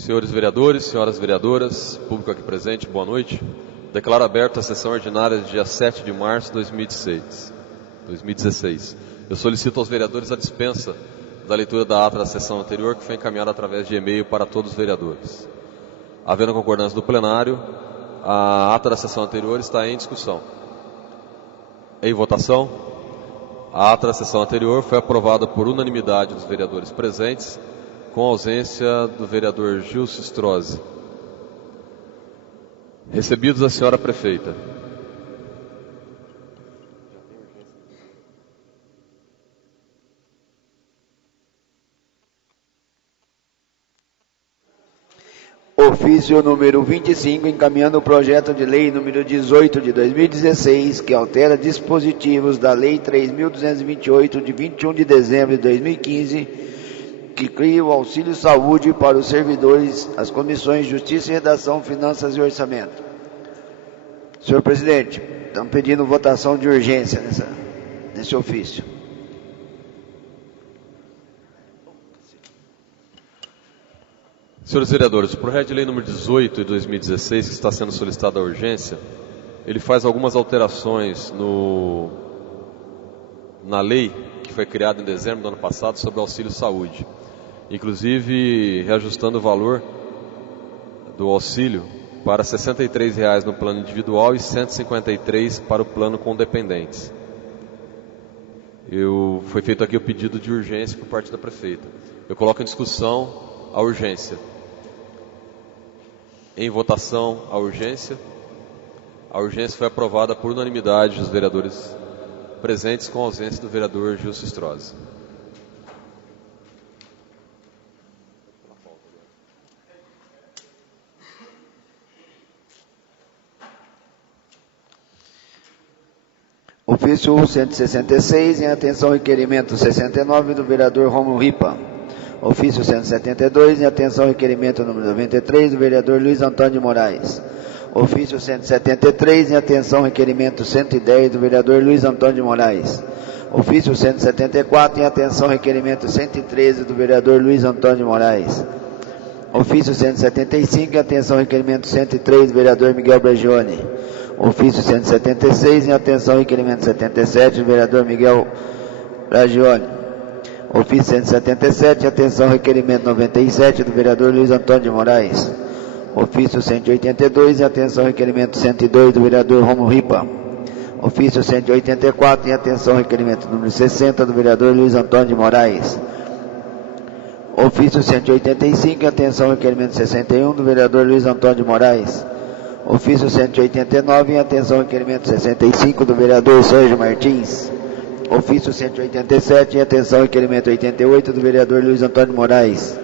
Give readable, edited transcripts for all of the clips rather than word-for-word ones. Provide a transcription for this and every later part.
Senhores vereadores, senhoras vereadoras, público aqui presente, boa noite. Declaro aberta a sessão ordinária de dia 7 de março de 2016. Eu solicito aos vereadores a dispensa da leitura da ata da sessão anterior, que foi encaminhada através de e-mail para todos os vereadores. Havendo concordância do plenário, a ata da sessão anterior está em discussão. Em votação, a ata da sessão anterior foi aprovada por unanimidade dos vereadores presentes, com ausência do vereador Gilson Strozzi. Recebidos a senhora prefeita. Ofício número 25, encaminhando o projeto de lei número 18 de 2016, que altera dispositivos da Lei 3.228, de 21 de dezembro de 2015, que cria o auxílio saúde para os servidores, as comissões de Justiça e Redação, Finanças e Orçamento. Senhor presidente, estamos pedindo votação de urgência nesse ofício. Senhores vereadores, o projeto de lei número 18 de 2016, que está sendo solicitada a urgência, ele faz algumas alterações na lei que foi criada em dezembro do ano passado sobre o auxílio saúde. Inclusive reajustando o valor do auxílio para R$ 63,00 no plano individual e R$ 153,00 para o plano com dependentes. Foi feito aqui o pedido de urgência por parte da prefeita. Eu coloco em discussão a urgência. Em votação a urgência. A urgência foi aprovada por unanimidade dos vereadores presentes, com ausência do vereador Gilson Strozzi. Ofício 166, em atenção ao requerimento 69 do vereador Rômulo Ripa. Ofício 172, em atenção ao requerimento número 93 do vereador Luiz Antônio de Moraes. Ofício 173, em atenção ao requerimento 110 do vereador Luiz Antônio de Moraes. Ofício 174, em atenção ao requerimento 113 do vereador Luiz Antônio de Moraes. Ofício 175, em atenção ao requerimento 103 do vereador Miguel Bragione. Ofício 176, em atenção ao requerimento 77 do vereador Miguel Bragione. Ofício 177, em atenção ao requerimento 97 do vereador Luiz Antônio de Moraes. Ofício 182, em atenção ao requerimento 102 do vereador Rômulo Ripa. Ofício 184, em atenção ao requerimento número 60 do vereador Luiz Antônio de Moraes. Ofício 185, em atenção ao requerimento 61 do vereador Luiz Antônio de Moraes. Ofício 189, em atenção ao requerimento 65 do vereador Sérgio Martins. Ofício 187, em atenção ao requerimento 88 do vereador Luiz Antônio de Moraes.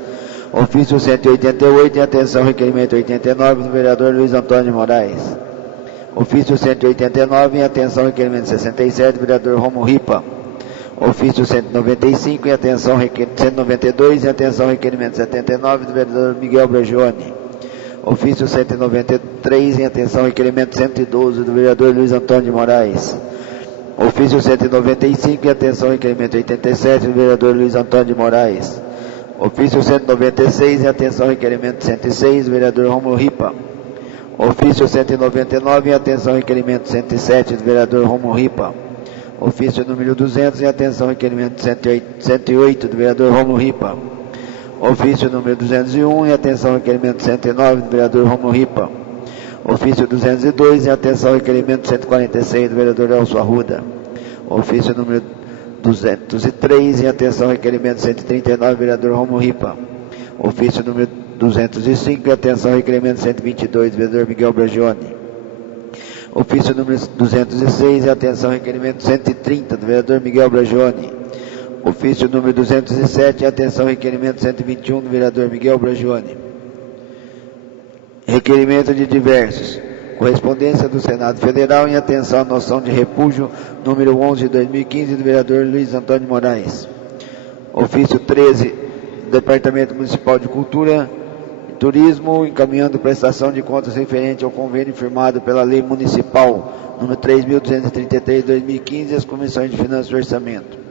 Ofício 188, em atenção ao requerimento 89 do vereador Luiz Antônio de Moraes. Ofício 189, em atenção ao requerimento 67 do vereador Rômulo Ripa. Ofício 195, em atenção ao requerimento 192, em atenção ao requerimento 79 do vereador Miguel Bragione. Ofício 193, em atenção ao requerimento 112 do vereador Luiz Antônio de Moraes. Ofício 195, em atenção ao requerimento 87 do vereador Luiz Antônio de Moraes. Ofício 196, em atenção ao requerimento 106 do vereador Rômulo Ripa. Ofício 199, em atenção ao requerimento 107 do vereador Rômulo Ripa. Ofício número 200, em atenção ao requerimento 108 do vereador Rômulo Ripa. Ofício número 201, em atenção ao requerimento 109 do vereador Rômulo Ripa. Ofício 202, em atenção ao requerimento 146 do vereador Elcio Arruda. Ofício número 203, em atenção ao requerimento 139 do vereador Rômulo Ripa. Ofício número 205, em atenção ao requerimento 122 do vereador Miguel Bragione. Ofício número 206, em atenção ao requerimento 130 do vereador Miguel Bragione. Ofício número 207, em atenção ao requerimento 121 do vereador Miguel Bragione. Requerimento de diversos. Correspondência do Senado Federal, em atenção à noção de repúdio número 11 de 2015 do vereador Luiz Antônio de Moraes. Ofício 13 do Departamento Municipal de Cultura e Turismo, encaminhando prestação de contas referente ao convênio firmado pela Lei Municipal número 3.233 de 2015 e as Comissões de Finanças e Orçamento.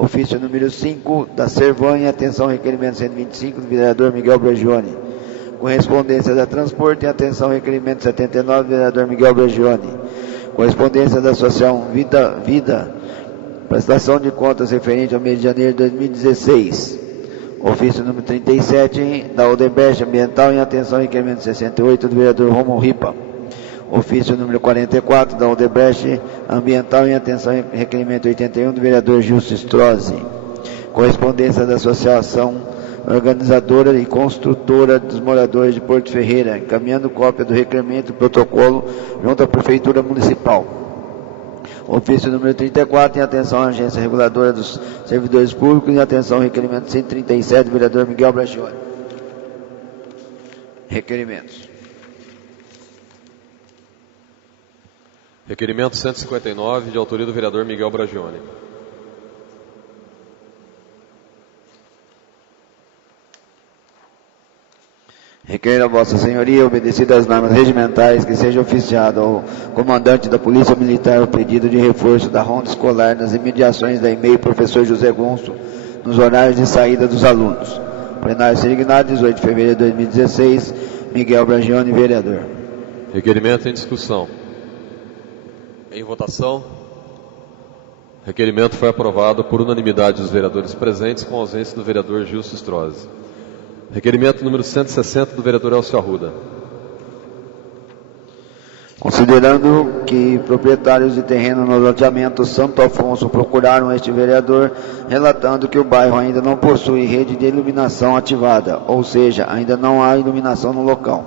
Ofício número 5 da Servan, em atenção ao requerimento 125 do vereador Miguel Bragione. Correspondência da Transporte, em atenção, requerimento 79, do vereador Miguel Bragione. Correspondência da Associação Vida, prestação de contas referente ao mês de janeiro de 2016. Ofício número 37, da Odebrecht Ambiental, em atenção, requerimento 68, do vereador Romulo Ripa. Ofício número 44, da Odebrecht Ambiental, em atenção, requerimento 81, do vereador Gilson Strozzi. Correspondência da Associação Organizadora e Construtora dos Moradores de Porto Ferreira, encaminhando cópia do requerimento e protocolo junto à Prefeitura Municipal. Ofício número 34, em atenção à Agência Reguladora dos Servidores Públicos, em atenção ao requerimento 137, do vereador Miguel Bragione. Requerimentos. Requerimento 159, de autoria do vereador Miguel Bragione. Requeiro a Vossa Senhoria, obedecidas às normas regimentais, que seja oficiado ao comandante da Polícia Militar o pedido de reforço da ronda escolar nas imediações da e-mail Professor José Gonço, nos horários de saída dos alunos. Plenário Serignado, 18 de fevereiro de 2016, Miguel Bragione, vereador. Requerimento em discussão. Em votação. Requerimento foi aprovado por unanimidade dos vereadores presentes, com ausência do vereador Gilson Strozzi. Requerimento número 160, do vereador Elcio Arruda. Considerando que proprietários de terreno no loteamento Santo Afonso procuraram este vereador, relatando que o bairro ainda não possui rede de iluminação ativada, ou seja, ainda não há iluminação no local.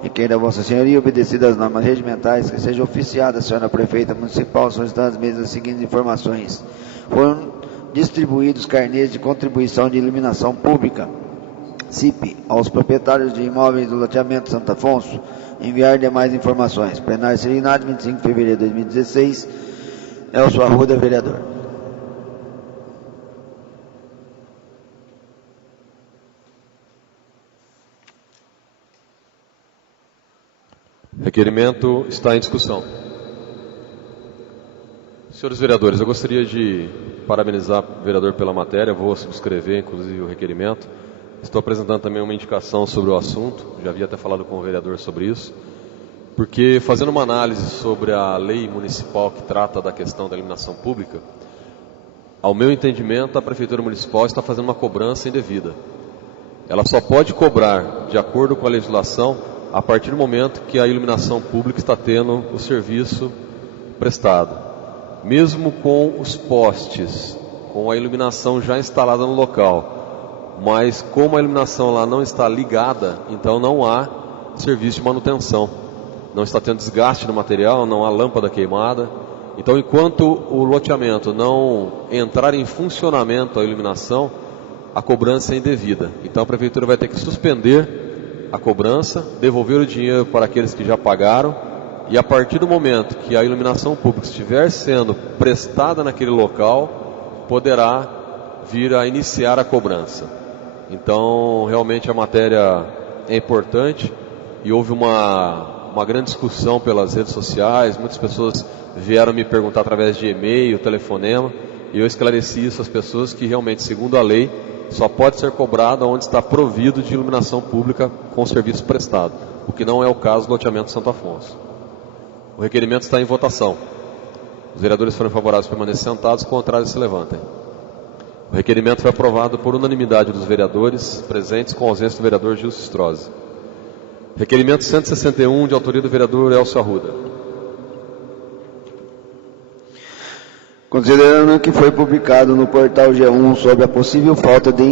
Requeira a Vossa Senhoria, obedecidas às normas regimentais, que seja oficiada a senhora prefeita municipal, solicitando as mesmas seguintes informações. Foram distribuídos carnês de contribuição de iluminação pública, CIP, aos proprietários de imóveis do loteamento Santo Afonso. Enviar demais informações. Plenário Serignado, 25 de fevereiro de 2016. Elcio Arruda, vereador. Requerimento está em discussão. Senhores vereadores, eu gostaria de parabenizar o vereador pela matéria, vou subscrever inclusive o requerimento. Estou apresentando também uma indicação sobre o assunto, já havia até falado com o vereador sobre isso, porque fazendo uma análise sobre a lei municipal que trata da questão da iluminação pública, ao meu entendimento, a Prefeitura Municipal está fazendo uma cobrança indevida. Ela só pode cobrar, de acordo com a legislação, a partir do momento que a iluminação pública está tendo o serviço prestado. Mesmo com os postes, com a iluminação já instalada no local, mas como a iluminação lá não está ligada, então não há serviço de manutenção. Não está tendo desgaste no material, não há lâmpada queimada. Então, enquanto o loteamento não entrar em funcionamento a iluminação, a cobrança é indevida. Então a Prefeitura vai ter que suspender a cobrança, devolver o dinheiro para aqueles que já pagaram, e a partir do momento que a iluminação pública estiver sendo prestada naquele local, poderá vir a iniciar a cobrança. Então, realmente a matéria é importante e houve uma grande discussão pelas redes sociais, muitas pessoas vieram me perguntar através de e-mail, telefonema, e eu esclareci isso às pessoas que realmente, segundo a lei, só pode ser cobrado onde está provido de iluminação pública com serviço prestado, o que não é o caso do loteamento Santo Afonso. O requerimento está em votação. Os vereadores foram favoráveis permanecer sentados, contrários se levantem. O requerimento foi aprovado por unanimidade dos vereadores presentes, com ausência do vereador Gilson Strozzi. Requerimento 161, de autoria do vereador Elcio Arruda. Considerando que foi publicado no portal G1 sobre a possível falta de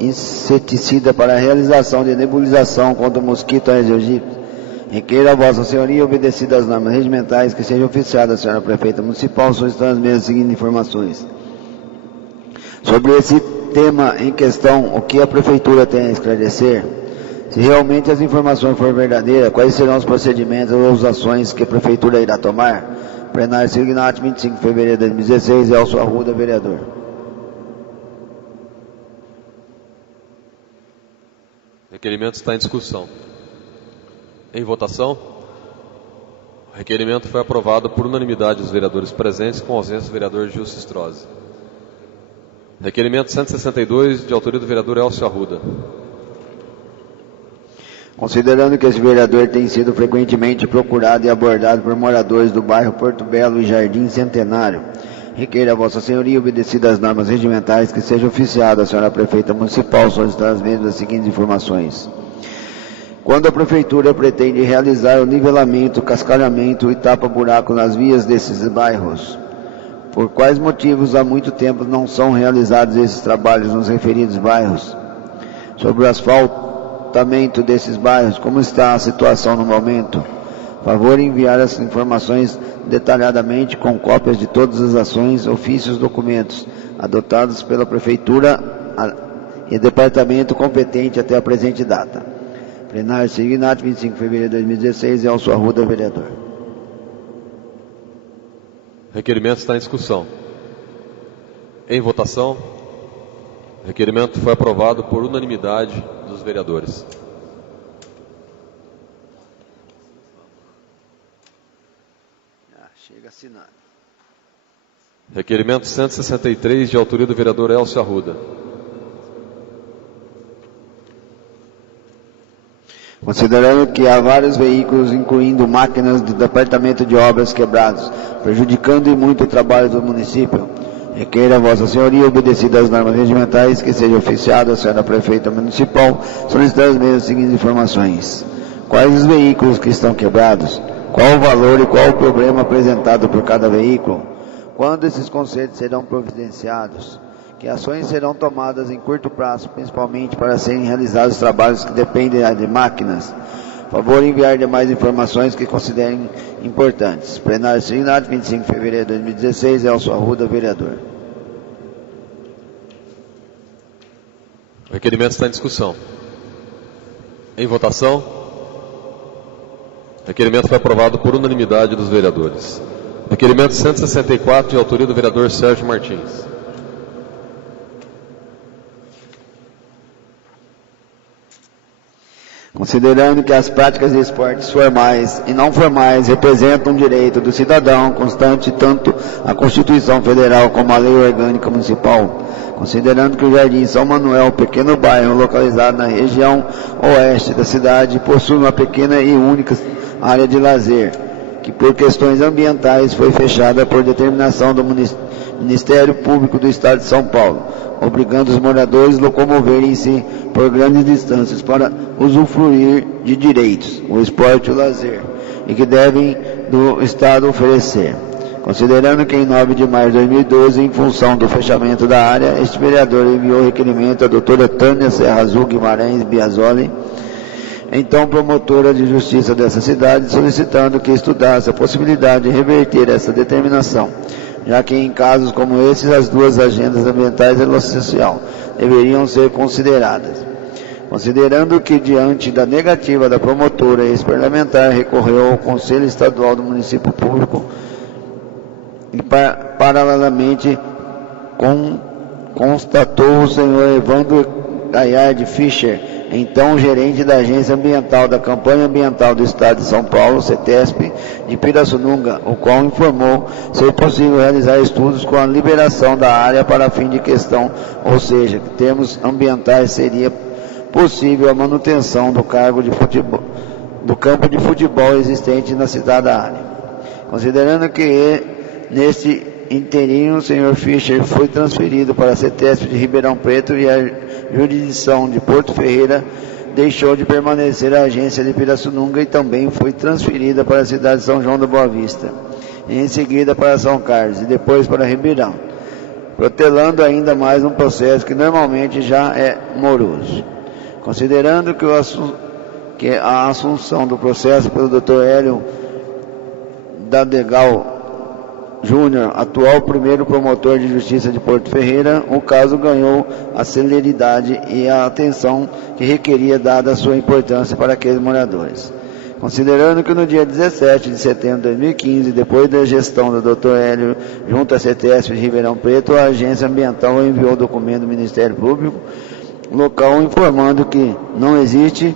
inseticida para a realização de nebulização contra o mosquito Aedes aegypti, requeira a Vossa Senhoria, obedecidas às normas regimentais, que seja oficiada a senhora prefeita municipal, solicitando as mesmas seguintes informações. Sobre esse tema em questão, o que a Prefeitura tem a esclarecer? Se realmente as informações forem verdadeiras, quais serão os procedimentos ou as ações que a Prefeitura irá tomar? Plenário Serignado, 25 de fevereiro de 2016, Elcio Arruda, vereador. Requerimento está em discussão. Em votação. O requerimento foi aprovado por unanimidade dos vereadores presentes, com ausência do vereador Gilson Strozzi. Requerimento 162, de autoria do vereador Elcio Arruda. Considerando que esse vereador tem sido frequentemente procurado e abordado por moradores do bairro Porto Belo e Jardim Centenário, requeira a Vossa Senhoria, obedecidas as normas regimentais, que seja oficiada a Senhora Prefeita Municipal solicitar as mesmas seguintes informações. Quando a Prefeitura pretende realizar o nivelamento, cascalhamento e tapa-buraco nas vias desses bairros? Por quais motivos há muito tempo não são realizados esses trabalhos nos referidos bairros? Sobre o asfaltamento desses bairros, como está a situação no momento? Favor enviar essas informações detalhadamente com cópias de todas as ações, ofícios, documentos adotados pela Prefeitura e departamento competente até a presente data. Plenário Signato, 25 de fevereiro de 2016, Elcio Arruda, vereador. Requerimento está em discussão. Em votação. O requerimento foi aprovado por unanimidade dos vereadores. Chega assinado. Requerimento 163, de autoria do vereador Elcio Arruda. Considerando que há vários veículos, incluindo máquinas do Departamento de Obras quebrados, prejudicando e muito o trabalho do município, requeira a Vossa Senhoria, obedecidas as normas regimentais, que seja oficiada a Senhora Prefeita Municipal, solicitar as mesmas seguintes informações. Quais os veículos que estão quebrados? Qual o valor e qual o problema apresentado por cada veículo? Quando esses consertos serão providenciados? Que ações serão tomadas em curto prazo, principalmente para serem realizados trabalhos que dependem de máquinas? Favor enviar demais informações que considerem importantes. Plenário Signato, 25 de fevereiro de 2016, Elcio Arruda, vereador. O requerimento está em discussão. Em votação. O requerimento foi aprovado por unanimidade dos vereadores. Requerimento 164, de autoria do vereador Sérgio Martins. Considerando que as práticas de esportes formais e não formais representam um direito do cidadão, constante tanto a Constituição Federal como a Lei Orgânica Municipal, considerando que o Jardim São Manuel, pequeno bairro localizado na região oeste da cidade, possui uma pequena e única área de lazer, que por questões ambientais foi fechada por determinação do Ministério Público do Estado de São Paulo, obrigando os moradores a locomoverem-se por grandes distâncias para usufruir de direitos, o esporte e o lazer, e que devem do Estado oferecer. Considerando que em 9 de maio de 2012, em função do fechamento da área, este vereador enviou requerimento à doutora Tânia Serra Azul Guimarães Biasoli, então promotora de justiça dessa cidade, solicitando que estudasse a possibilidade de reverter essa determinação, já que em casos como esses, as duas agendas ambientais e social deveriam ser consideradas. Considerando que, diante da negativa da promotora, esse parlamentar recorreu ao Conselho Estadual do Município Público e, paralelamente, constatou o senhor Evandro Gaiardi Fischer, então gerente da Agência Ambiental da Campanha Ambiental do Estado de São Paulo, CETESP, de Pirassununga, o qual informou ser possível realizar estudos com a liberação da área para fim de questão, ou seja, em termos ambientais seria possível a manutenção do campo de futebol existente na citada área. Considerando que neste inteirinho o senhor Fischer foi transferido para a CETESP de Ribeirão Preto e a jurisdição de Porto Ferreira deixou de permanecer a agência de Pirassununga e também foi transferida para a cidade de São João da Boa Vista, e em seguida para São Carlos e depois para Ribeirão, protelando ainda mais um processo que normalmente já é moroso. Considerando que a assunção do processo pelo Dr. Hélio Dadegal Júnior, atual primeiro promotor de justiça de Porto Ferreira, o caso ganhou a celeridade e a atenção que requeria, dada a sua importância para aqueles moradores. Considerando que no dia 17 de setembro de 2015, depois da gestão do Dr. Hélio junto à CETESP de Ribeirão Preto, a agência ambiental enviou o documento do Ministério Público local informando que não existe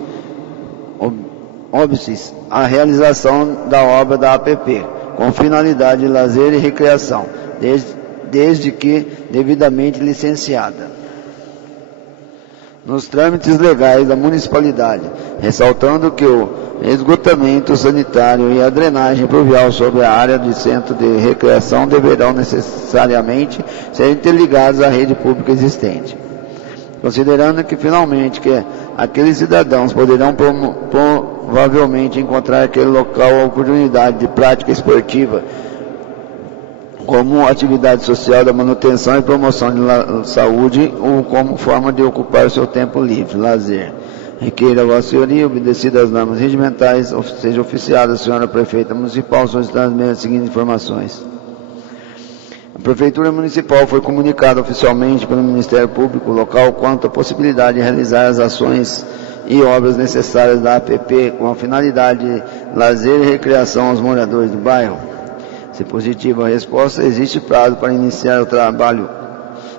óbices a realização da obra da APP, com finalidade de lazer e recreação, desde que devidamente licenciada. nos trâmites legais da municipalidade, ressaltando que o esgotamento sanitário e a drenagem pluvial sobre a área de centro de recreação deverão necessariamente ser interligados à rede pública existente. Considerando que, finalmente, que aqueles cidadãos poderão provavelmente encontrar aquele local a oportunidade de prática esportiva como atividade social da manutenção e promoção de saúde ou como forma de ocupar seu tempo livre, lazer. Requeira a Vossa Senhoria, obedecida às normas regimentais, seja oficiada a Senhora Prefeita Municipal, solicitando as seguintes informações. A Prefeitura Municipal foi comunicada oficialmente pelo Ministério Público local quanto à possibilidade de realizar as ações e obras necessárias da APP com a finalidade de lazer e recreação aos moradores do bairro. Se positiva a resposta, existe prazo para iniciar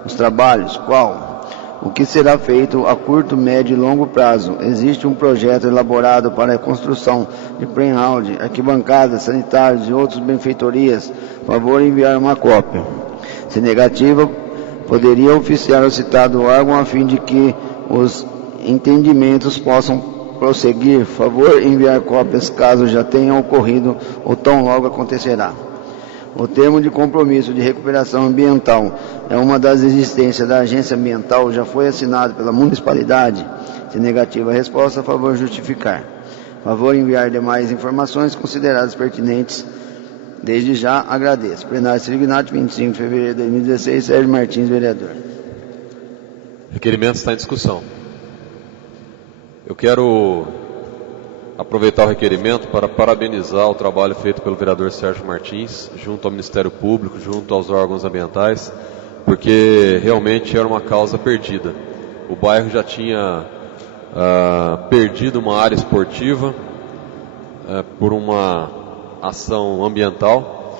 os trabalhos, qual? O que será feito a curto, médio e longo prazo? Existe um projeto elaborado para a construção de playground, arquibancadas, sanitários e outras benfeitorias. Por favor, enviar uma cópia. Se negativa, poderia oficiar o citado órgão a fim de que os entendimentos possam prosseguir. Por favor, enviar cópias caso já tenha ocorrido ou tão logo acontecerá. O termo de compromisso de recuperação ambiental é uma das existências da agência ambiental, já foi assinado pela municipalidade. Se negativa a resposta, a favor justificar. A favor enviar demais informações consideradas pertinentes. Desde já agradeço. Plenário Sirignati, 25 de fevereiro de 2016, Sérgio Martins, vereador. Requerimento está em discussão. Eu quero aproveitar o requerimento para parabenizar o trabalho feito pelo vereador Sérgio Martins, junto ao Ministério Público, junto aos órgãos ambientais, porque realmente era uma causa perdida. O bairro já tinha perdido uma área esportiva por uma ação ambiental,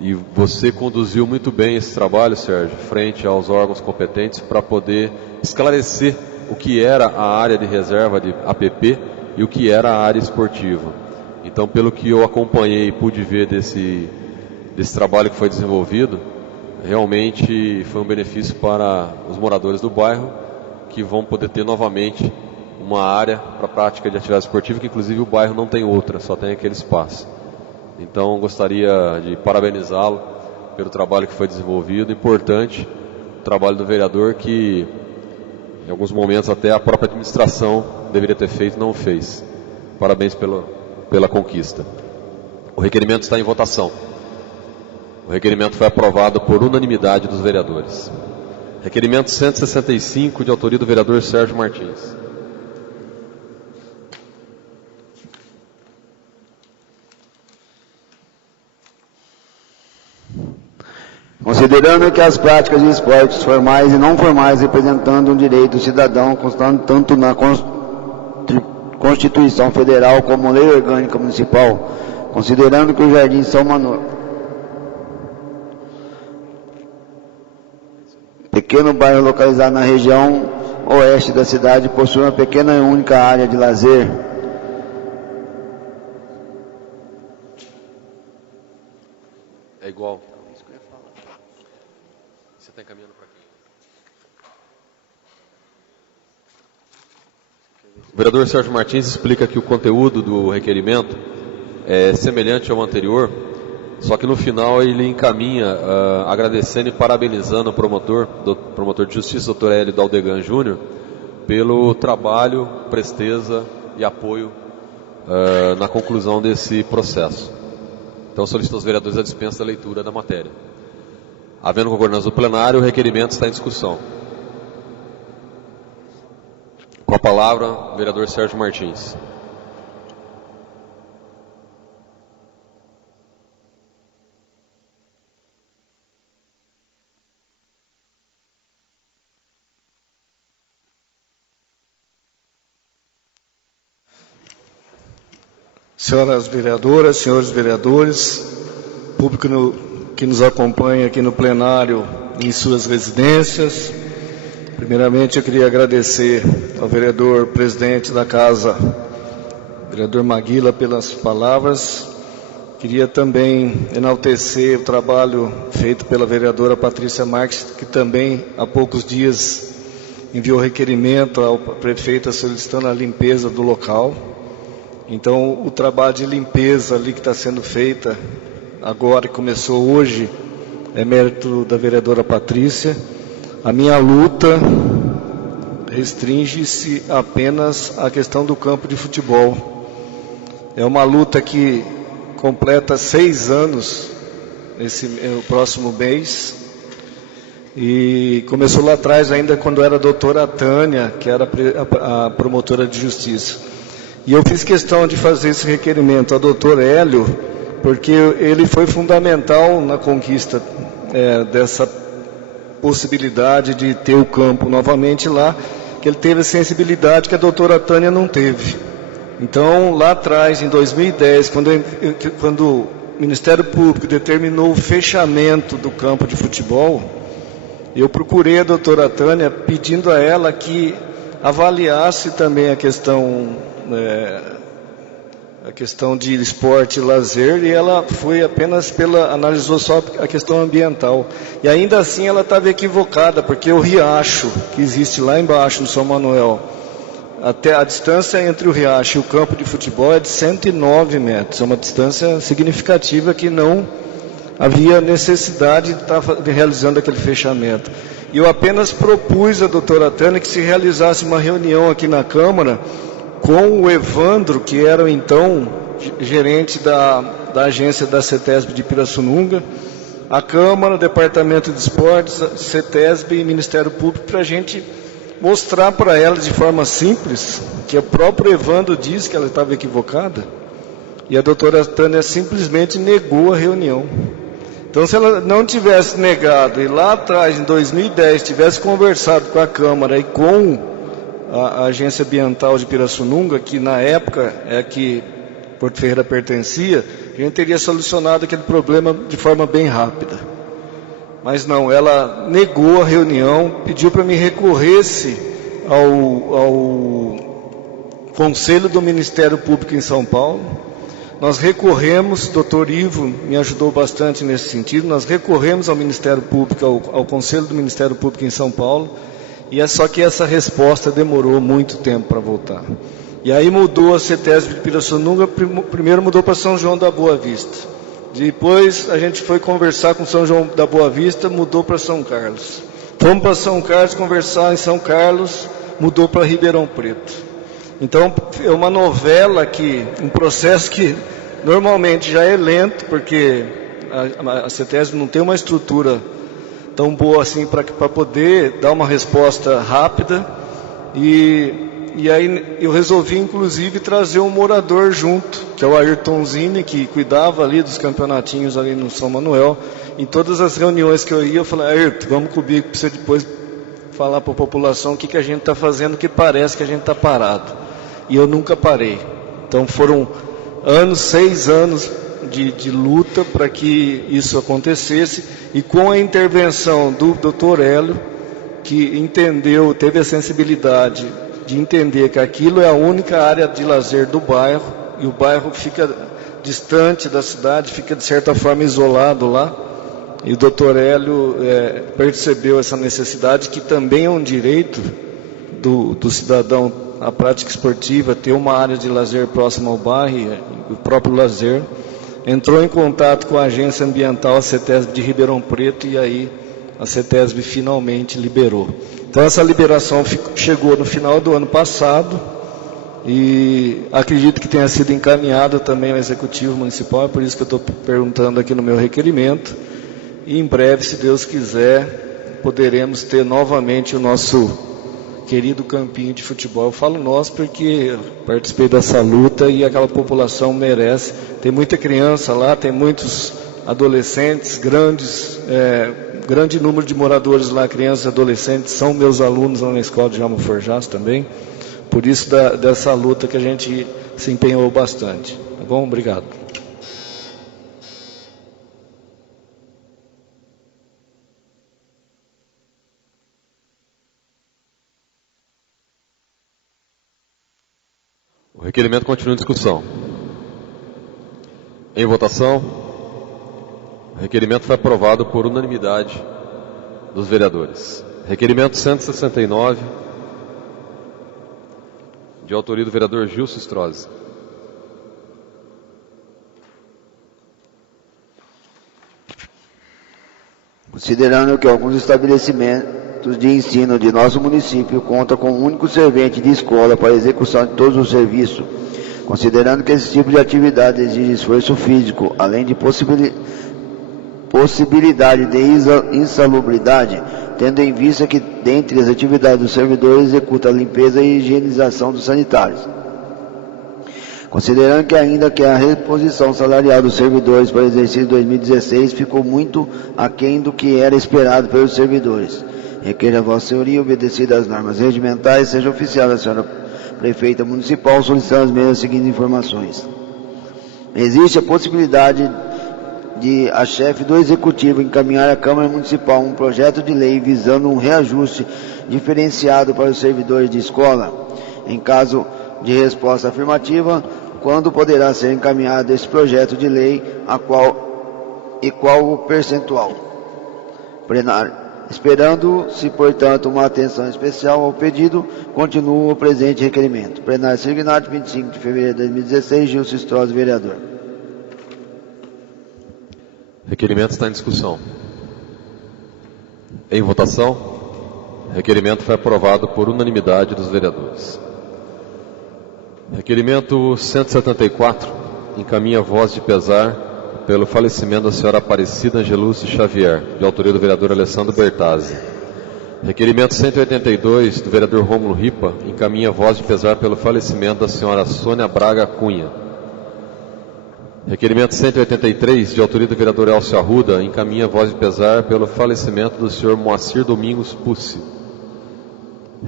e você conduziu muito bem esse trabalho, Sérgio, frente aos órgãos competentes para poder esclarecer o que era a área de reserva de APP e o que era a área esportiva. Então, pelo que eu acompanhei e pude ver desse trabalho que foi desenvolvido, realmente foi um benefício para os moradores do bairro, que vão poder ter novamente uma área para a prática de atividade esportiva, que inclusive o bairro não tem outra, só tem aquele espaço. Então, gostaria de parabenizá-lo pelo trabalho que foi desenvolvido. Importante o trabalho do vereador, que em alguns momentos até a própria administração deveria ter feito e não fez. Parabéns pela conquista. O requerimento está em votação. O requerimento foi aprovado por unanimidade dos vereadores. Requerimento 165, de autoria do vereador Sérgio Martins. Considerando que as práticas de esportes formais e não formais representando um direito do cidadão, constando tanto na Constituição Federal como Lei Orgânica Municipal, considerando que o Jardim São Manuel, pequeno bairro localizado na região oeste da cidade, possui uma pequena e única área de lazer, é igual. Você está encaminhando para quem? O vereador Sérgio Martins explica que o conteúdo do requerimento é semelhante ao anterior, só que no final ele encaminha agradecendo e parabenizando o promotor de justiça, doutor Hélio Daldegan Júnior, pelo trabalho, presteza e apoio na conclusão desse processo. Então solicito aos vereadores a dispensa da leitura da matéria. Havendo concordância do plenário, o requerimento está em discussão. Com a palavra, o vereador Sérgio Martins. Senhoras vereadoras, senhores vereadores, público que nos acompanha aqui no plenário em suas residências. Primeiramente, eu queria agradecer ao vereador presidente da casa, vereador Maguila, pelas palavras. Queria também enaltecer o trabalho feito pela vereadora Patrícia Marques, que também há poucos dias enviou requerimento ao prefeito solicitando a limpeza do local. Então, o trabalho de limpeza ali que está sendo feita agora, que começou hoje, é mérito da vereadora Patrícia. A minha luta restringe-se apenas à questão do campo de futebol. É uma luta que completa 6 anos no próximo mês. E começou lá atrás, ainda quando era a doutora Tânia, que era a promotora de justiça. E eu fiz questão de fazer esse requerimento ao doutor Hélio, porque ele foi fundamental na conquista dessa possibilidade de ter o campo novamente lá, que ele teve a sensibilidade que a doutora Tânia não teve. Então, lá atrás, em 2010, quando o Ministério Público determinou o fechamento do campo de futebol, eu procurei a doutora Tânia pedindo a ela que avaliasse também a questão de esporte e lazer, e ela foi apenas analisou só a questão ambiental. E ainda assim ela estava equivocada, porque o riacho que existe lá embaixo no São Manuel, até a distância entre o riacho e o campo de futebol é de 109 metros, é uma distância significativa que não havia necessidade de estar realizando aquele fechamento. E eu apenas propus à doutora Tânia que se realizasse uma reunião aqui na Câmara com o Evandro, que era então gerente da agência da CETESB de Pirassununga, a Câmara, o Departamento de Esportes, a CETESB e Ministério Público, para a gente mostrar para ela de forma simples, que o próprio Evandro disse que ela estava equivocada, e a doutora Tânia simplesmente negou a reunião. Então, se ela não tivesse negado, e lá atrás, em 2010, tivesse conversado com a Câmara e com a Agência Ambiental de Pirassununga, que na época é que Porto Ferreira pertencia, a gente teria solucionado aquele problema de forma bem rápida. Mas não, ela negou a reunião, pediu para me recorresse ao Conselho do Ministério Público em São Paulo. Nós recorremos, doutor Ivo me ajudou bastante nesse sentido, nós recorremos ao Ministério Público, ao Conselho do Ministério Público em São Paulo, e é só que essa resposta demorou muito tempo para voltar. E aí mudou a CETESB de Pirassununga, primeiro mudou para São João da Boa Vista. Depois a gente foi conversar com São João da Boa Vista, mudou para São Carlos. Fomos para São Carlos conversar em São Carlos, mudou para Ribeirão Preto. Então é uma novela um processo que normalmente já é lento, porque a CETESB não tem uma estrutura tão boa assim para poder dar uma resposta rápida, e aí eu resolvi inclusive trazer um morador junto, que é o Ayrton Zini, que cuidava ali dos campeonatinhos ali no São Manuel. Em todas as reuniões que eu ia, eu falei: Ayrton, vamos comigo para você depois falar para a população o que a gente está fazendo, que parece que a gente está parado. E eu nunca parei. Então foram 6 anos de luta para que isso acontecesse, e com a intervenção do Dr. Hélio, que teve a sensibilidade de entender que aquilo é a única área de lazer do bairro, e o bairro fica distante da cidade, fica de certa forma isolado lá, e o Dr. Hélio percebeu essa necessidade, que também é um direito do cidadão, a prática esportiva, ter uma área de lazer próxima ao bairro, o próprio lazer. Entrou em contato com a agência ambiental, a CETESB de Ribeirão Preto, e aí a CETESB finalmente liberou. Então essa liberação chegou no final do ano passado, e acredito que tenha sido encaminhada também ao Executivo Municipal, é por isso que eu estou perguntando aqui no meu requerimento, e em breve, se Deus quiser, poderemos ter novamente o nosso querido campinho de futebol. Eu falo nós porque eu participei dessa luta e aquela população merece. Tem muita criança lá, tem muitos adolescentes, grande número de moradores lá, crianças e adolescentes, são meus alunos lá na escola de Jaume Forjas também. Por isso dessa luta que a gente se empenhou bastante. Tá bom? Obrigado. O requerimento continua em discussão. Em votação, o requerimento foi aprovado por unanimidade dos vereadores. Requerimento 169, de autoria do vereador Gilson Strozzi. Considerando que alguns estabelecimentos de ensino de nosso município contam com um único servente de escola para a execução de todos os serviços, considerando que esse tipo de atividade exige esforço físico, além de possibilidade de insalubridade, tendo em vista que, dentre as atividades do servidor, executa a limpeza e higienização dos sanitários. Considerando que ainda que a reposição salarial dos servidores para o exercício 2016 ficou muito aquém do que era esperado pelos servidores, requer a Vossa Senhoria, obedecida às normas regimentais, seja oficiada a senhora Prefeita Municipal, solicitando as mesmas seguintes informações. Existe a possibilidade de a chefe do Executivo encaminhar à Câmara Municipal um projeto de lei visando um reajuste diferenciado para os servidores de escola. Em caso de resposta afirmativa, quando poderá ser encaminhado esse projeto de lei, qual o percentual? Plenário. Esperando-se, portanto, uma atenção especial ao pedido, continua o presente requerimento. Plenário Signado, 25 de fevereiro de 2016, Gilson Strozzi, vereador. Requerimento está em discussão. Em votação, requerimento foi aprovado por unanimidade dos vereadores. Requerimento 174 encaminha voz de pesar pelo falecimento da senhora Aparecida Angelucci Xavier, de autoria do vereador Alessandro Bertazzi. Requerimento 182 do vereador Rômulo Ripa encaminha voz de pesar pelo falecimento da senhora Sônia Braga Cunha. Requerimento 183 de autoria do vereador Elcio Arruda encaminha voz de pesar pelo falecimento do senhor Moacir Domingos Pussi.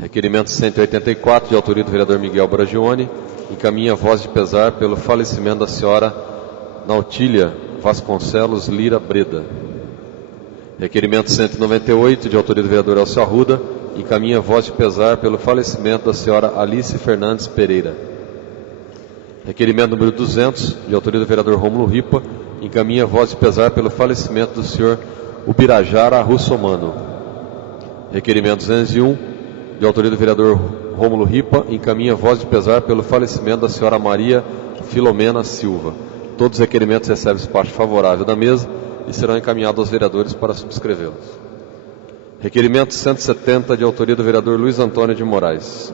Requerimento 184 de autoria do vereador Miguel Bragione encaminha voz de pesar pelo falecimento da senhora Nautília Vasconcelos Lira Breda. Requerimento 198 de autoria do vereador Elcio Arruda encaminha voz de pesar pelo falecimento da senhora Alice Fernandes Pereira. Requerimento número 200 de autoria do vereador Rômulo Ripa encaminha voz de pesar pelo falecimento do senhor Ubirajara Russomano. Requerimento 201 de autoria do vereador Rômulo Ripa encaminha voz de pesar pelo falecimento da senhora Maria Filomena Silva. Todos os requerimentos recebem despacho favorável da mesa e serão encaminhados aos vereadores para subscrevê-los. Requerimento 170 de autoria do vereador Luiz Antônio de Moraes.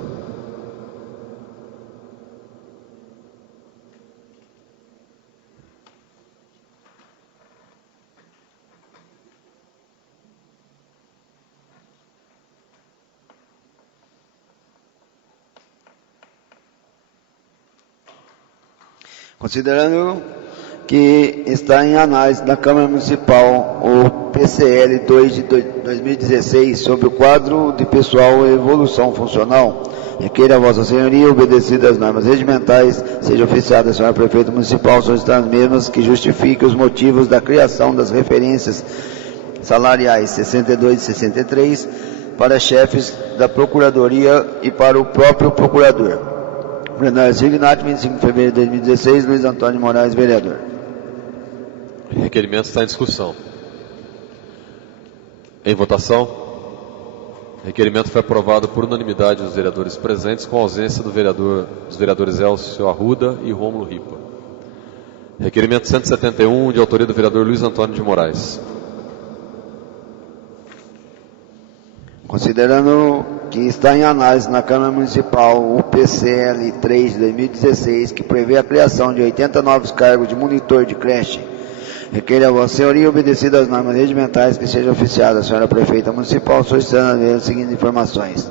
Considerando que está em análise da Câmara Municipal o PCL 2 de 2016 sobre o quadro de pessoal e evolução funcional, requer a Vossa Senhoria, obedecidas às normas regimentais, seja oficiada a senhora Prefeita Municipal, solicitando as mesmas que justifique os motivos da criação das referências salariais 62 e 63 para chefes da Procuradoria e para o próprio Procurador. Plenário Signado, 25 de fevereiro de 2016, Luiz Antônio Moraes, vereador. Requerimento está em discussão. Em votação, requerimento foi aprovado por unanimidade dos vereadores presentes, com ausência dos vereadores Elcio Arruda e Rômulo Ripa. Requerimento 171, de autoria do vereador Luiz Antônio de Moraes. Considerando que está em análise na Câmara Municipal o PCL 3 de 2016, que prevê a criação de 80 novos cargos de monitor de creche, requer a Vossa Senhoria, obedecida às normas regimentais, que seja oficiada a senhora Prefeita Municipal, solicitando as seguintes informações.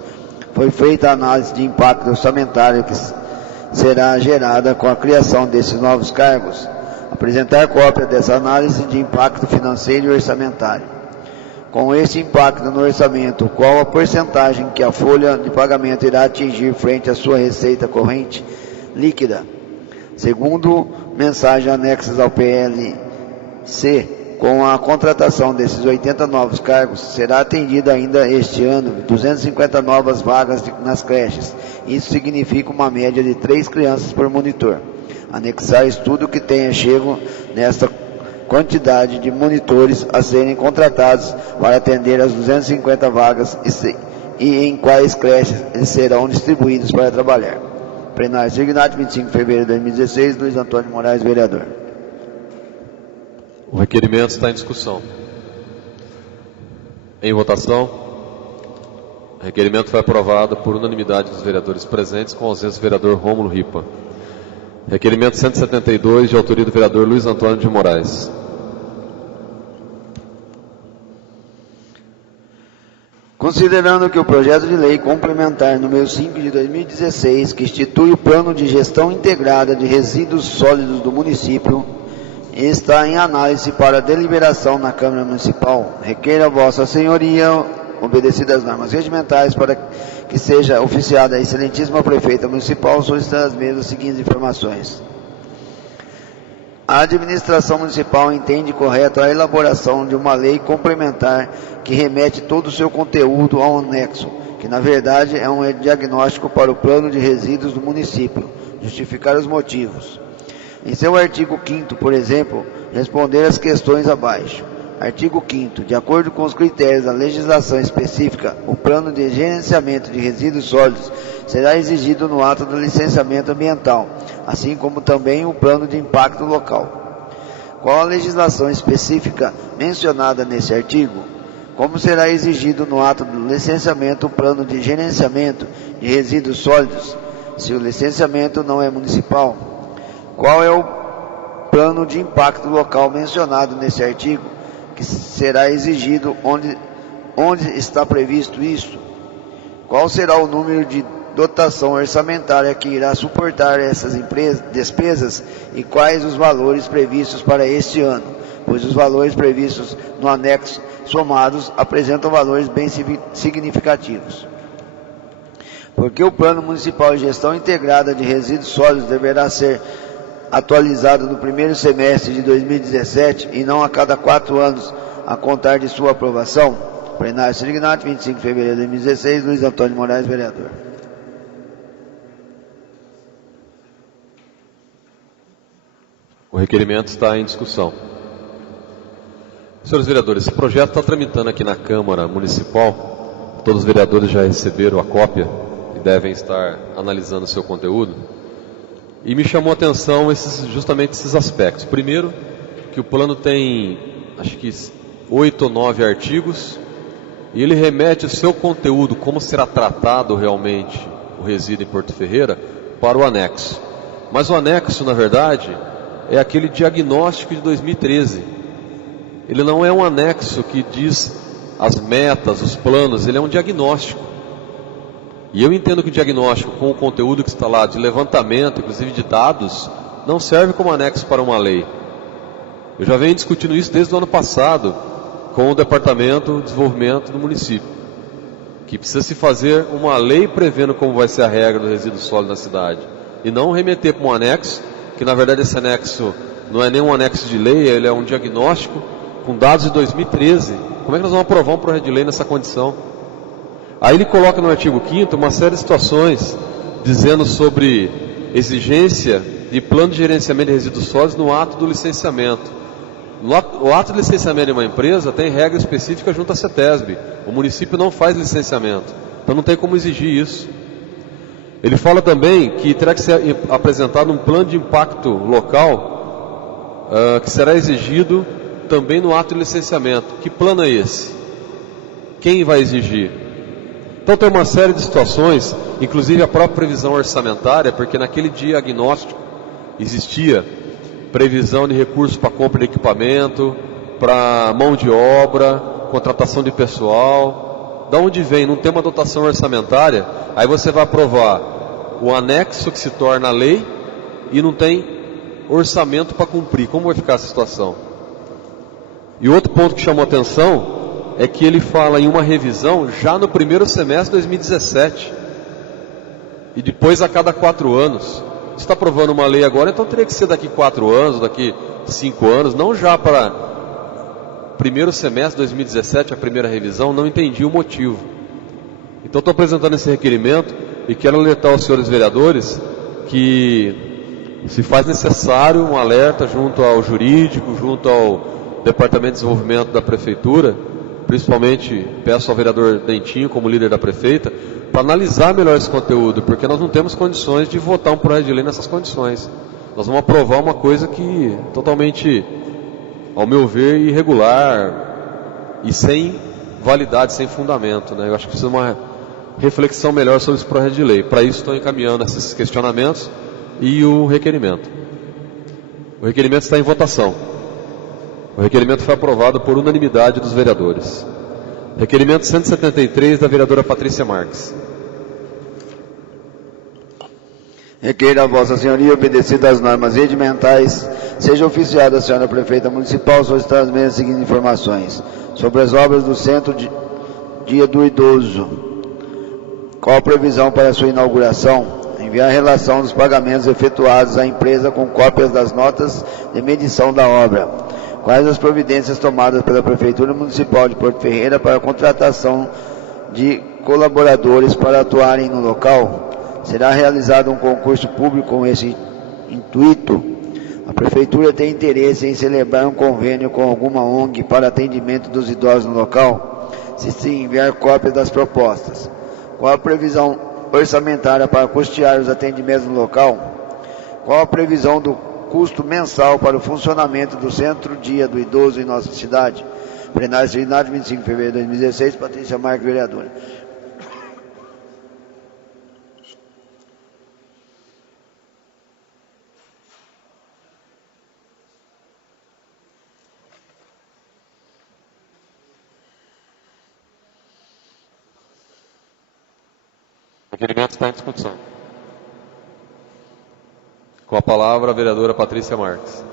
Foi feita a análise de impacto orçamentário que será gerada com a criação desses novos cargos. Apresentar cópia dessa análise de impacto financeiro e orçamentário. Com esse impacto no orçamento, qual a porcentagem que a folha de pagamento irá atingir frente à sua receita corrente líquida? Segundo, mensagem anexas ao PLC, com a contratação desses 80 novos cargos, será atendida ainda este ano 250 novas vagas nas creches. Isso significa uma média de 3 crianças por monitor. Anexar estudo que tenha chego nesta quantidade de monitores a serem contratados para atender as 250 vagas e em quais creches eles serão distribuídos para trabalhar. Plenário Signat, 25 de fevereiro de 2016, Luiz Antônio Moraes, vereador. O requerimento está em discussão. Em votação. O requerimento foi aprovado por unanimidade dos vereadores presentes, com ausência do vereador Rômulo Ripa. Requerimento 172, de autoria do vereador Luiz Antônio de Moraes. Considerando que o projeto de lei complementar número 5 de 2016, que institui o Plano de Gestão Integrada de Resíduos Sólidos do município, está em análise para deliberação na Câmara Municipal, requer a Vossa Senhoria, obedecidas as normas regimentais, para que seja oficiada a excelentíssima prefeita municipal, solicitando as mesmas seguintes informações. A administração municipal entende correta a elaboração de uma lei complementar que remete todo o seu conteúdo ao anexo, que na verdade é um diagnóstico para o plano de resíduos do município, justificar os motivos. Em seu artigo 5º, por exemplo, responder às questões abaixo. Artigo 5º. De acordo com os critérios da legislação específica, o plano de gerenciamento de resíduos sólidos será exigido no ato do licenciamento ambiental, assim como também o plano de impacto local. Qual a legislação específica mencionada nesse artigo? Como será exigido no ato do licenciamento o plano de gerenciamento de resíduos sólidos, se o licenciamento não é municipal? Qual é o plano de impacto local mencionado nesse artigo, que será exigido onde está previsto isso? Qual será o número de dotação orçamentária que irá suportar essas despesas e quais os valores previstos para este ano? Pois os valores previstos no anexo somados apresentam valores bem significativos. Porque o Plano Municipal de Gestão Integrada de Resíduos Sólidos deverá ser atualizado no primeiro semestre de 2017 e não a cada 4 anos a contar de sua aprovação? Plenário Signat, 25 de fevereiro de 2016, Luiz Antônio Moraes, vereador. O requerimento está em discussão. Senhores vereadores, esse projeto está tramitando aqui na Câmara Municipal. Todos os vereadores já receberam a cópia e devem estar analisando o seu conteúdo. E me chamou a atenção justamente esses aspectos. Primeiro, que o plano tem, acho que 8 ou 9 artigos, e ele remete o seu conteúdo, como será tratado realmente o resíduo em Porto Ferreira, para o anexo. Mas o anexo, na verdade, é aquele diagnóstico de 2013. Ele não é um anexo que diz as metas, os planos, ele é um diagnóstico. E eu entendo que o diagnóstico, com o conteúdo que está lá, de levantamento, inclusive de dados, não serve como anexo para uma lei. Eu já venho discutindo isso desde o ano passado, com o Departamento de Desenvolvimento do município, que precisa se fazer uma lei prevendo como vai ser a regra do resíduo sólido na cidade, e não remeter para um anexo, que na verdade esse anexo não é nem um anexo de lei, ele é um diagnóstico com dados de 2013. Como é que nós vamos aprovar um projeto de lei nessa condição? Aí ele coloca no artigo 5º uma série de situações, dizendo sobre exigência de plano de gerenciamento de resíduos sólidos no ato do licenciamento. O ato de licenciamento de uma empresa tem regra específica junto à CETESB. O município não faz licenciamento, então não tem como exigir isso. Ele fala também que terá que ser apresentado um plano de impacto local, que será exigido também no ato de licenciamento. Que plano é esse? Quem vai exigir? Então tem uma série de situações, inclusive a própria previsão orçamentária, porque naquele diagnóstico existia previsão de recursos para compra de equipamento, para mão de obra, contratação de pessoal. Da onde vem? Não tem uma dotação orçamentária, aí você vai aprovar o anexo que se torna a lei e não tem orçamento para cumprir. Como vai ficar essa situação? E outro ponto que chamou atenção é que ele fala em uma revisão já no primeiro semestre de 2017 e depois a cada 4 anos. Você está aprovando uma lei agora, então teria que ser daqui 4 anos, daqui 5 anos, não já para primeiro semestre de 2017, a primeira revisão. Não entendi o motivo. Então estou apresentando esse requerimento e quero alertar os senhores vereadores que se faz necessário um alerta junto ao jurídico, junto ao Departamento de Desenvolvimento da Prefeitura, principalmente peço ao vereador Dentinho, como líder da prefeita, para analisar melhor esse conteúdo, porque nós não temos condições de votar um projeto de lei nessas condições. Nós vamos aprovar uma coisa que totalmente, ao meu ver, irregular e sem validade, sem fundamento, né? Eu acho que precisa de uma reflexão melhor sobre esse projeto de lei. Para isso estou encaminhando esses questionamentos e o requerimento. O requerimento está em votação. O requerimento foi aprovado por unanimidade dos vereadores. Requerimento 173 da vereadora Patrícia Marques. Requeira a Vossa Senhoria, obedecidas às normas regimentais, seja oficiada a senhora prefeita municipal solicitar as mesmas seguintes informações sobre as obras do Centro Dia do Idoso. Qual a previsão para sua inauguração? Enviar a relação dos pagamentos efetuados à empresa com cópias das notas de medição da obra. Quais as providências tomadas pela Prefeitura Municipal de Porto Ferreira para a contratação de colaboradores para atuarem no local? Será realizado um concurso público com esse intuito? A Prefeitura tem interesse em celebrar um convênio com alguma ONG para atendimento dos idosos no local? Se sim, enviar cópias das propostas. Qual a previsão orçamentária para custear os atendimentos no local? Qual a previsão do custo mensal para o funcionamento do Centro Dia do Idoso em nossa cidade? Plenário extraordinário, 25 de fevereiro de 2016, Patrícia Marques, vereadora. O requerimento está em discussão. Com a palavra, a vereadora Patrícia Marques.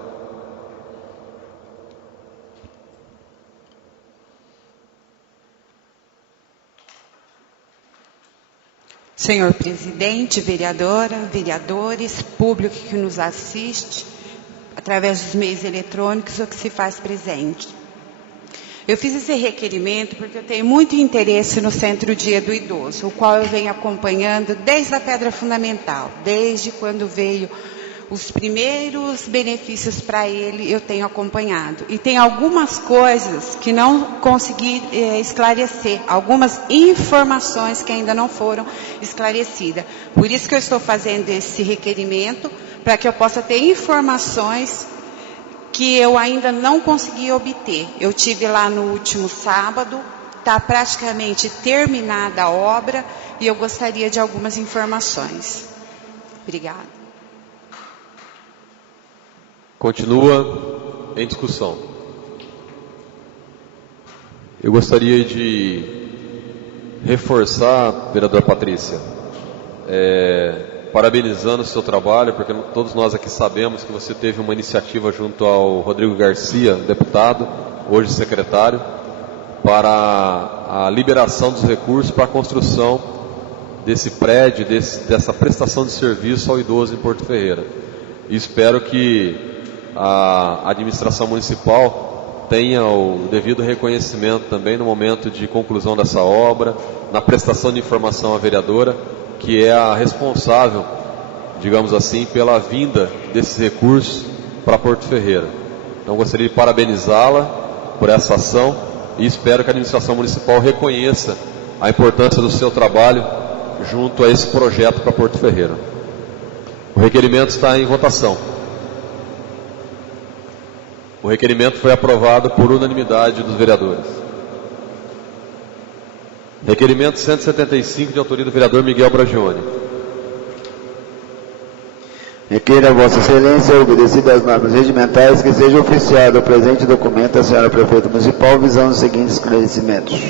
Senhor presidente, vereadora, vereadores, público que nos assiste, através dos meios eletrônicos ou que se faz presente. Eu fiz esse requerimento porque eu tenho muito interesse no Centro Dia do Idoso, o qual eu venho acompanhando desde a pedra fundamental, desde quando veio os primeiros benefícios para ele, eu tenho acompanhado. E tem algumas coisas que não consegui esclarecer, algumas informações que ainda não foram esclarecidas. Por isso que eu estou fazendo esse requerimento, para que eu possa ter informações que eu ainda não consegui obter. Eu tive lá no último sábado, está praticamente terminada a obra e eu gostaria de algumas informações. Obrigada. Continua em discussão. Eu gostaria de reforçar, vereadora Patrícia, parabenizando o seu trabalho, porque todos nós aqui sabemos que você teve uma iniciativa junto ao Rodrigo Garcia, deputado, hoje secretário, para a liberação dos recursos para a construção desse prédio, dessa prestação de serviço ao idoso em Porto Ferreira. E espero que a administração municipal tenha o devido reconhecimento também no momento de conclusão dessa obra, na prestação de informação à vereadora, que é a responsável, digamos assim, pela vinda desses recursos para Porto Ferreira. Então gostaria de parabenizá-la por essa ação e espero que a administração municipal reconheça a importância do seu trabalho junto a esse projeto para Porto Ferreira. O requerimento está em votação. O requerimento foi aprovado por unanimidade dos vereadores. Requerimento 175, de autoria do vereador Miguel Bragione. Requeira a Vossa Excelência, obedecida às normas regimentais, que seja oficiado o presente documento à senhora prefeita municipal, visando os seguintes esclarecimentos.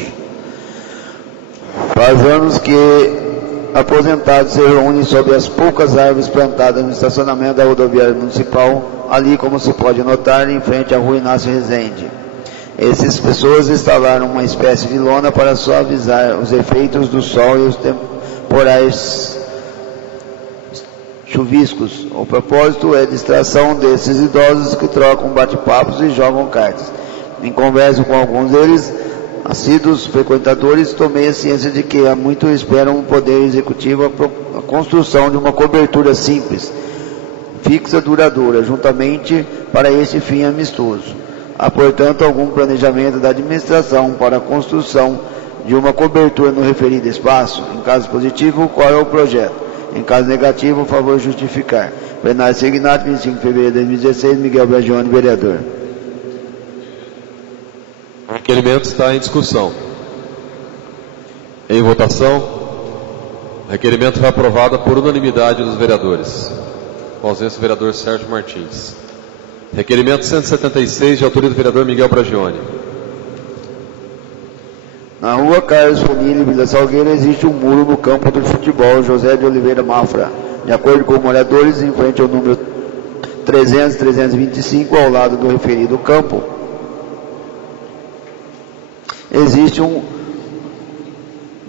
Faz anos que aposentados se reúnem sob as poucas árvores plantadas no estacionamento da rodoviária municipal, ali, como se pode notar, em frente à rua Inácio Rezende. Essas pessoas instalaram uma espécie de lona para suavizar os efeitos do sol e os temporais chuviscos. O propósito é a distração desses idosos que trocam bate-papos e jogam cartas. Em conversa com alguns deles, assíduos frequentadores, tomei a ciência de que há muito esperam o Poder Executivo a construção de uma cobertura simples, fixa duradoura, juntamente para este fim amistoso. Há, portanto, algum planejamento da administração para a construção de uma cobertura no referido espaço? Em caso positivo, qual é o projeto? Em caso negativo, favor justificar. Plenário Signato, 25 de fevereiro de 2016, Miguel Bragione, vereador. O requerimento está em discussão. Em votação, o requerimento foi aprovado por unanimidade dos vereadores, com ausência do vereador Sérgio Martins. Requerimento 176, de autoria do vereador Miguel Bragione. Na rua Carlos Fonini, Vila Salgueira, existe um muro no campo de futebol José de Oliveira Mafra. De acordo com moradores, em frente ao número 300-325, ao lado do referido campo, existe um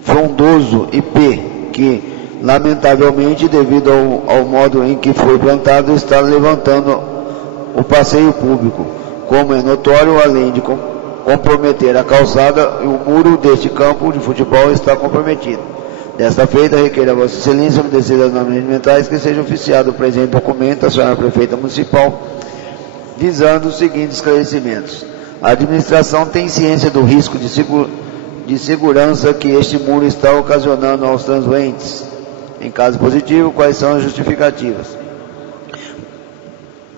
frondoso IP que, lamentavelmente, devido ao modo em que foi plantado, está levantando o passeio público. Como é notório, além de comprometer a calçada, o muro deste campo de futebol está comprometido. Desta feita, requer a Vossa Excelência, obedecidas as normas regimentais, que seja oficiado o presente documento à senhora prefeita municipal, visando os seguintes esclarecimentos. A administração tem ciência do risco de segurança que este muro está ocasionando aos transeuntes. Em caso positivo, quais são as justificativas?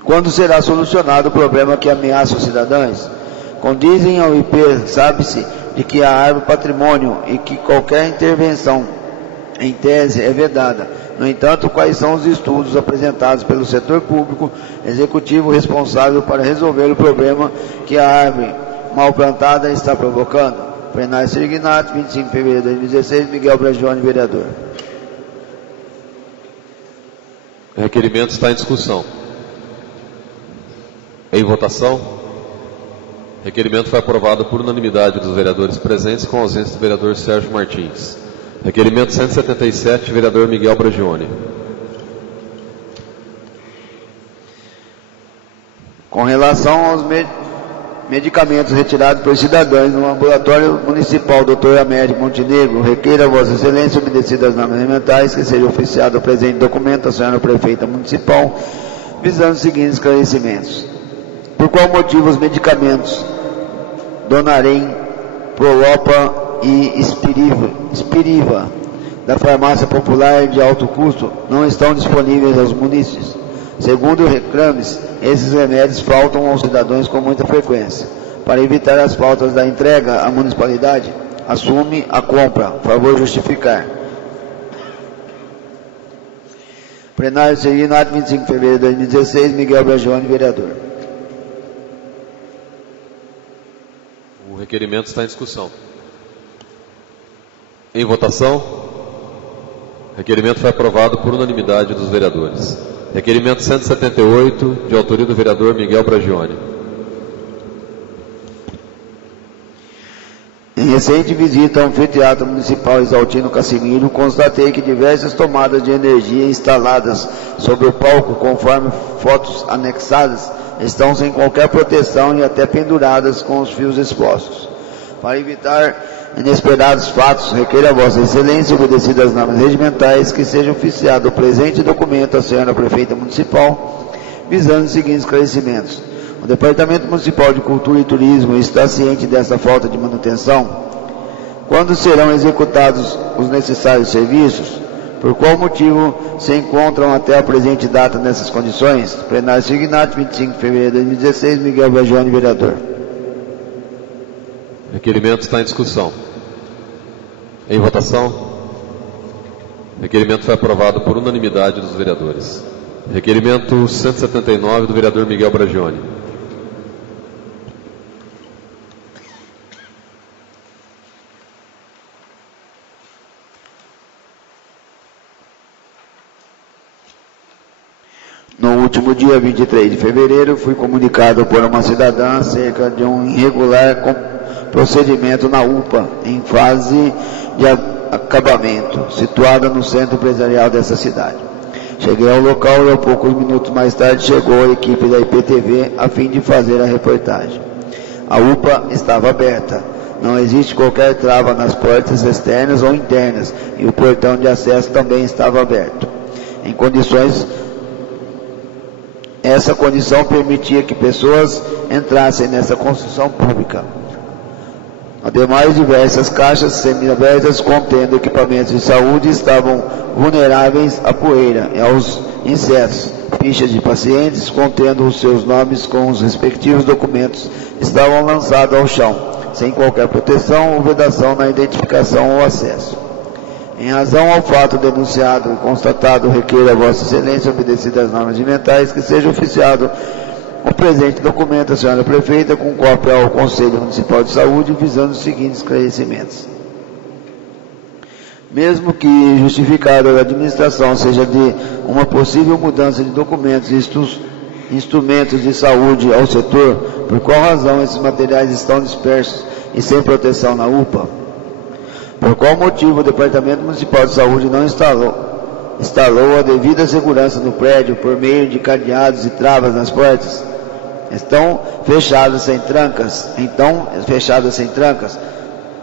Quando será solucionado o problema que ameaça os cidadãos? Condizem ao IP, sabe-se de que a árvore patrimônio e que qualquer intervenção, em tese, é vedada. No entanto, quais são os estudos apresentados pelo setor público executivo responsável para resolver o problema que a árvore mal plantada está provocando? Plenário Signato, 25 de fevereiro de 2016, Miguel Bragione, vereador. O requerimento está em discussão. Em votação, o requerimento foi aprovado por unanimidade dos vereadores presentes, com ausência do vereador Sérgio Martins. Requerimento 177, vereador Miguel Bragione. Com relação aos medicamentos retirados por cidadãos no ambulatório municipal Dr. Américo Montenegro, requer a Vossa Excelência, obedecidas as normas regimentais, que seja oficiado o presente documento à senhora prefeita municipal, visando os seguintes esclarecimentos. Por qual motivo os medicamentos Donarém, Prolopa e Spiriva da farmácia popular de alto custo não estão disponíveis aos munícipes? Segundo reclames, esses remédios faltam aos cidadãos com muita frequência. Para evitar as faltas da entrega, a municipalidade assume a compra. Favor justificar. Plenário Signato, 25 de fevereiro de 2016, Miguel Bragione, vereador. O requerimento está em discussão. Em votação, o requerimento foi aprovado por unanimidade dos vereadores. Requerimento 178, de autoria do vereador Miguel Bragione. Em recente visita ao anfiteatro municipal Exaltino Cassimiro, constatei que diversas tomadas de energia instaladas sobre o palco, conforme fotos anexadas, estão sem qualquer proteção e até penduradas com os fios expostos. Para evitar inesperados fatos, requer a Vossa Excelência, obedecidas as normas regimentais, que seja oficiado o presente documento à senhora prefeita municipal, visando os seguintes esclarecimentos. O Departamento Municipal de Cultura e Turismo está ciente dessa falta de manutenção? Quando serão executados os necessários serviços? Por qual motivo se encontram até a presente data nessas condições? Plenário Signato, 25 de fevereiro de 2016, Miguel Bragione, vereador. O requerimento está em discussão. Em votação, o requerimento foi aprovado por unanimidade dos vereadores. Requerimento 179 do vereador Miguel Bragione. No último dia 23 de fevereiro, fui comunicado por uma cidadã acerca de um irregular procedimento na UPA, em fase de acabamento, situada no centro empresarial dessa cidade. Cheguei ao local e, poucos minutos mais tarde, chegou a equipe da IPTV a fim de fazer a reportagem. A UPA estava aberta, não existe qualquer trava nas portas externas ou internas, e o portão de acesso também estava aberto, em condições essa condição permitia que pessoas entrassem nessa construção pública. Ademais, diversas caixas semiabertas contendo equipamentos de saúde estavam vulneráveis à poeira e aos insetos. Fichas de pacientes contendo os seus nomes com os respectivos documentos estavam lançadas ao chão, sem qualquer proteção ou vedação na identificação ou acesso. Em razão ao fato denunciado e constatado, requer a Vossa Excelência, obedecidas as normas ambientais, que seja oficiado o presente documento à senhora prefeita com cópia ao Conselho Municipal de Saúde, visando os seguintes esclarecimentos. Mesmo que justificada a administração seja de uma possível mudança de documentos e instrumentos de saúde ao setor, por qual razão esses materiais estão dispersos e sem proteção na UPA? Por qual motivo o Departamento Municipal de Saúde não instalou a devida segurança no prédio por meio de cadeados e travas nas portas? Estão fechadas sem trancas,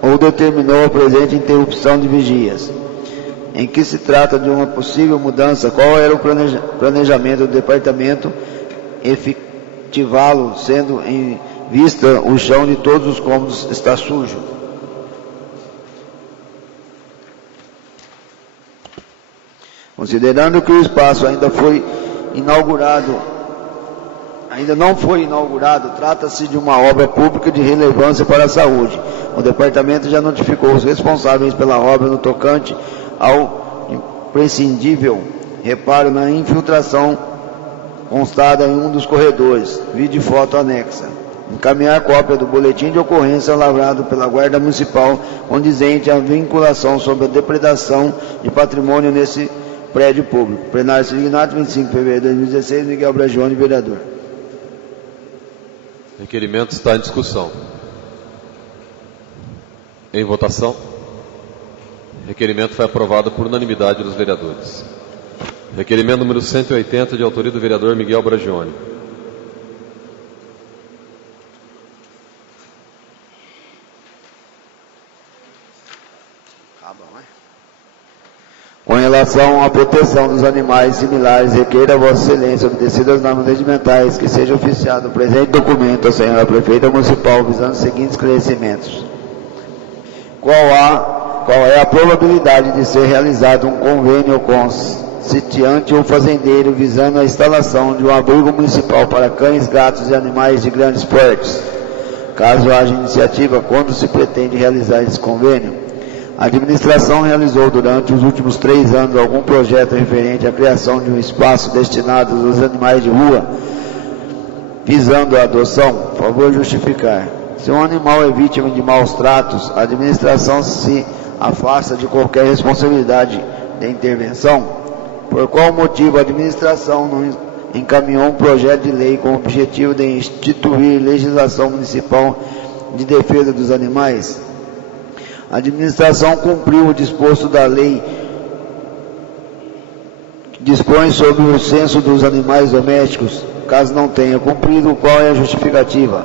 ou determinou a presente interrupção de vigias? Em que se trata de uma possível mudança, qual era o planejamento do departamento efetivá-lo, sendo em vista o chão de todos os cômodos está sujo? Considerando que o espaço ainda não foi inaugurado, trata-se de uma obra pública de relevância para a saúde. O departamento já notificou os responsáveis pela obra no tocante ao imprescindível reparo na infiltração constada em um dos corredores, vide foto anexa. Encaminhar cópia do boletim de ocorrência lavrado pela Guarda Municipal condizente à vinculação sobre a depredação de patrimônio nesse prédio público. Plenário Signato, 25 de fevereiro de 2016, Miguel Bragione, vereador. Requerimento está em discussão. Em votação. Requerimento foi aprovado por unanimidade dos vereadores. Requerimento número 180, de autoria do vereador Miguel Bragione. Com relação à proteção dos animais similares, requer a Vossa Excelência, obedecidas as normas regimentais, que seja oficiado o presente documento à senhora prefeita municipal, visando os seguintes esclarecimentos. Qual é a probabilidade de ser realizado um convênio com sitiante ou fazendeiro visando a instalação de um abrigo municipal para cães, gatos e animais de grandes portes? Caso haja iniciativa, quando se pretende realizar esse convênio? A administração realizou durante os últimos 3 anos algum projeto referente à criação de um espaço destinado aos animais de rua, visando a adoção? Por favor, justificar. Se um animal é vítima de maus tratos, a administração se afasta de qualquer responsabilidade de intervenção? Por qual motivo a administração não encaminhou um projeto de lei com o objetivo de instituir legislação municipal de defesa dos animais? A administração cumpriu o disposto da lei que dispõe sobre o censo dos animais domésticos. Caso não tenha cumprido, qual é a justificativa?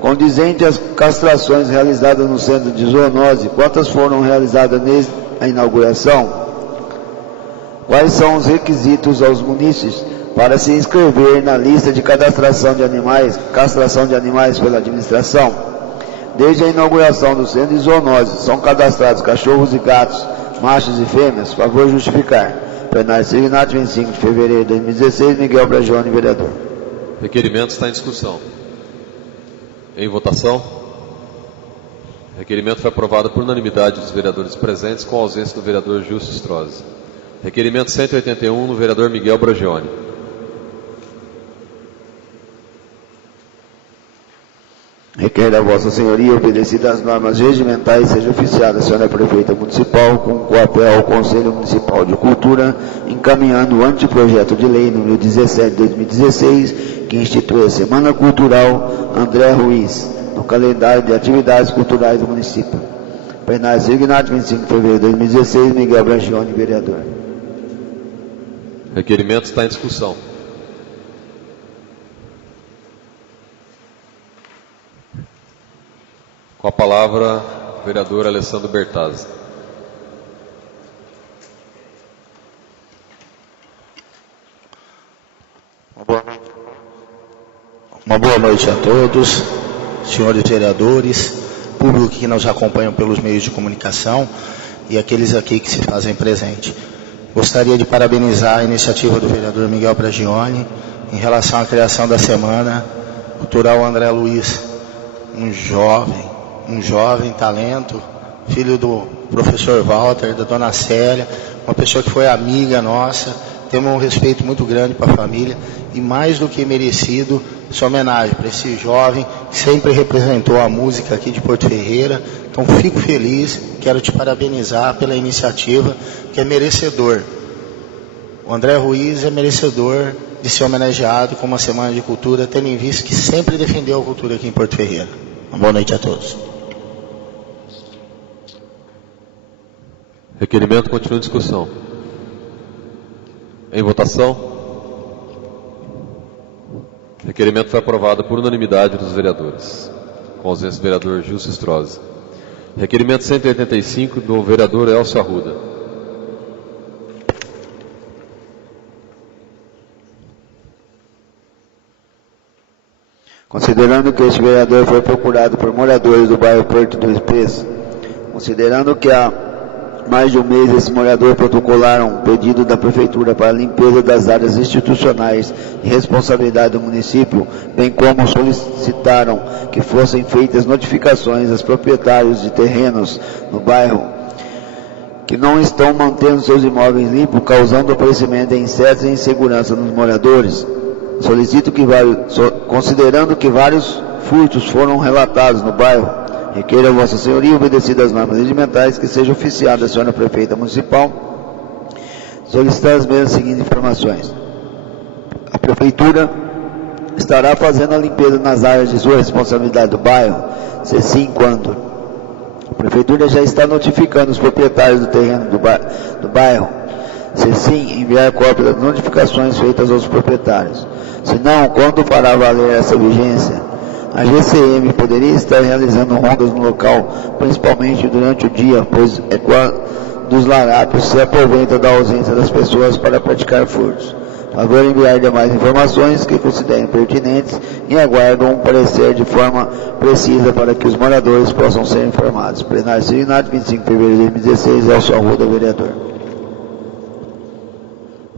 Condizente às castrações realizadas no centro de zoonose, quantas foram realizadas desde a inauguração? Quais são os requisitos aos munícipes para se inscrever na lista de castração de animais pela administração? Desde a inauguração do centro de zoonose, são cadastrados cachorros e gatos, machos e fêmeas? Favor justificar. Plenário Signato, 25 de fevereiro de 2016, Miguel Bragione, vereador. Requerimento está em discussão. Em votação. Requerimento foi aprovado por unanimidade dos vereadores presentes, com a ausência do vereador Justo Strozzi. Requerimento 181, do vereador Miguel Bragione. Requer a Vossa Senhoria, obedecidas as normas regimentais, seja oficiada a senhora prefeita municipal com cópia ao Conselho Municipal de Cultura, encaminhando o anteprojeto de lei número 17 de 2016, que institui a Semana Cultural André Ruiz, no calendário de atividades culturais do município. Plenário Signato, 25 de fevereiro de 2016, Miguel Bragione, vereador. Requerimento está em discussão. Com a palavra, o vereador Alessandro Bertazzi. Uma boa noite a todos, senhores vereadores, público que nos acompanham pelos meios de comunicação e aqueles aqui que se fazem presente. Gostaria de parabenizar a iniciativa do vereador Miguel Bragioni em relação à criação da Semana Cultural André Luiz, um jovem talento, filho do professor Walter, da dona Célia, uma pessoa que foi amiga nossa. Temos um respeito muito grande para a família e mais do que merecido essa homenagem para esse jovem que sempre representou a música aqui de Porto Ferreira. Então fico feliz, quero te parabenizar pela iniciativa, que é merecedor. O André Ruiz é merecedor de ser homenageado com uma Semana de Cultura, tendo em vista que sempre defendeu a cultura aqui em Porto Ferreira. Uma boa noite a todos. Requerimento continua em discussão. Em votação. O requerimento foi aprovado por unanimidade dos vereadores, com ausência do vereador Gilson Strozzi. Requerimento 185 do vereador Elcio Arruda. Considerando que este vereador foi procurado por moradores do bairro Porto do Expresso, considerando que há mais de um mês esses moradores protocolaram um pedido da Prefeitura para a limpeza das áreas institucionais de responsabilidade do município, bem como solicitaram que fossem feitas notificações aos proprietários de terrenos no bairro que não estão mantendo seus imóveis limpos, causando aparecimento de insetos e insegurança nos moradores. Solicito que, considerando que vários furtos foram relatados no bairro, requeira a Vossa Senhoria, obedecidas as normas regimentais, que seja oficiada a senhora Prefeita Municipal, solicitar as mesmas seguintes informações. A Prefeitura estará fazendo a limpeza nas áreas de sua responsabilidade do bairro, se sim, quando? A Prefeitura já está notificando os proprietários do terreno do bairro, se sim, enviar cópia das notificações feitas aos proprietários. Se não, quando fará valer essa vigência? A GCM poderia estar realizando rondas no local, principalmente durante o dia, pois é quando os larápios se aproveitam da ausência das pessoas para praticar furtos. Favor enviar demais informações que considerem pertinentes e aguardam um parecer de forma precisa para que os moradores possam ser informados. Plenário Signado, 25 de fevereiro de 2016, Elcio Arruda, vereador.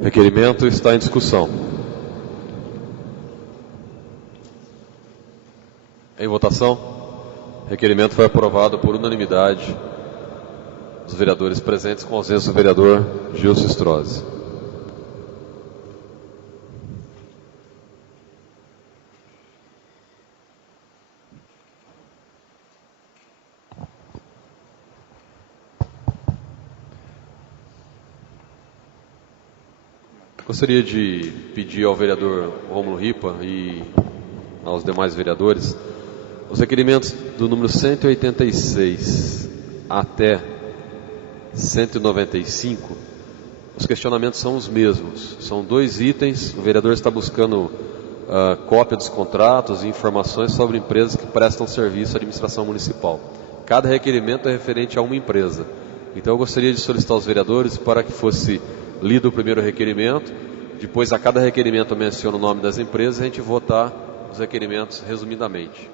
Requerimento está em discussão. Em votação, o requerimento foi aprovado por unanimidade dos vereadores presentes, com ausência do vereador Gilson Strozzi. Gostaria de pedir ao vereador Rômulo Ripa e aos demais vereadores os requerimentos do número 186 até 195, os questionamentos são os mesmos. São 2 itens, o vereador está buscando cópia dos contratos e informações sobre empresas que prestam serviço à administração municipal. Cada requerimento é referente a uma empresa. Então eu gostaria de solicitar aos vereadores para que fosse lido o primeiro requerimento, depois a cada requerimento eu menciono o nome das empresas e a gente votar os requerimentos resumidamente.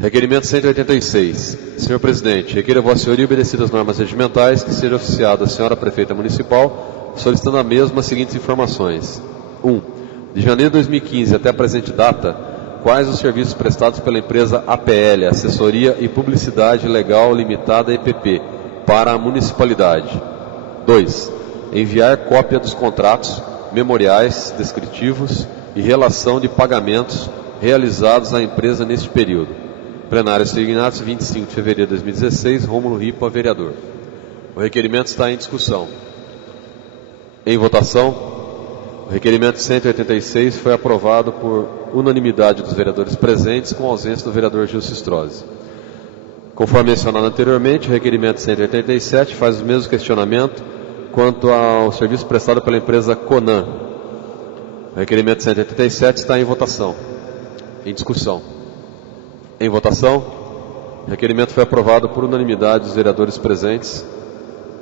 Requerimento 186. Senhor Presidente, requeiro a Vossa Senhoria, obedecidas as normas regimentais, que seja oficiada a Senhora Prefeita Municipal, solicitando a mesma as seguintes informações. 1. De janeiro de 2015 até a presente data, quais os serviços prestados pela empresa APL, Assessoria e Publicidade Legal Limitada EPP, para a municipalidade? 2. Enviar cópia dos contratos, memoriais, descritivos e relação de pagamentos realizados à empresa neste período. Plenário Signados, 25 de fevereiro de 2016, Rômulo Ripa, vereador. O requerimento está em discussão. Em votação, o requerimento 186 foi aprovado por unanimidade dos vereadores presentes, com ausência do vereador Gilson Strozzi. Conforme mencionado anteriormente, o requerimento 187 faz o mesmo questionamento quanto ao serviço prestado pela empresa Conan. O requerimento 187 está em votação. Em discussão. Em votação, o requerimento foi aprovado por unanimidade dos vereadores presentes,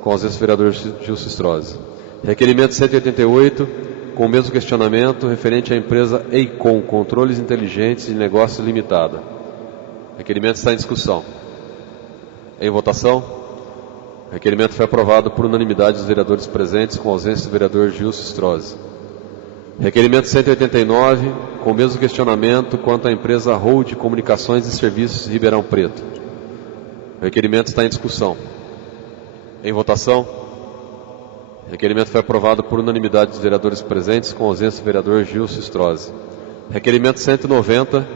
com ausência do vereador Gilson Strozzi. Requerimento 188 com o mesmo questionamento referente à empresa EICOM, Controles Inteligentes de Negócios Limitada. O requerimento está em discussão. Em votação. O requerimento foi aprovado por unanimidade dos vereadores presentes, com ausência do vereador Gilson Strozzi. Requerimento 189, com o mesmo questionamento quanto à empresa Hold Comunicações e Serviços Ribeirão Preto. O requerimento está em discussão. Em votação. O requerimento foi aprovado por unanimidade dos vereadores presentes, com ausência do vereador Gilson Strozzi. Requerimento 190,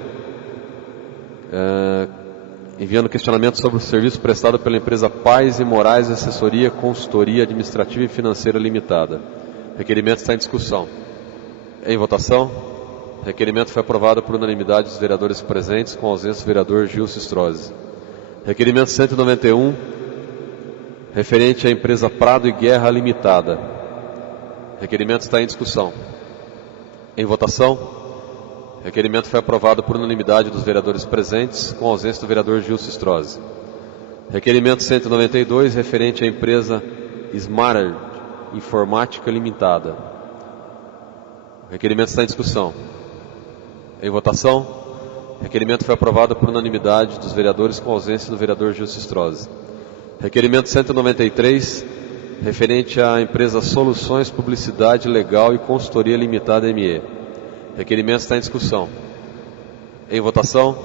enviando questionamento sobre o serviço prestado pela empresa Paz e Moraes Assessoria, Consultoria Administrativa e Financeira Limitada. O requerimento está em discussão. Em votação. O requerimento foi aprovado por unanimidade dos vereadores presentes, com ausência do vereador Gilson Strozzi. Requerimento 191, referente à empresa Prado e Guerra Limitada. O requerimento está em discussão. Em votação. O requerimento foi aprovado por unanimidade dos vereadores presentes, com ausência do vereador Gilson Strozzi. Requerimento 192, referente à empresa Smart Informática Limitada. O requerimento está em discussão. Em votação. O requerimento foi aprovado por unanimidade dos vereadores, com ausência do vereador Gilson Strozzi. Requerimento 193, referente à empresa Soluções Publicidade Legal e Consultoria Limitada ME. Requerimento está em discussão. Em votação.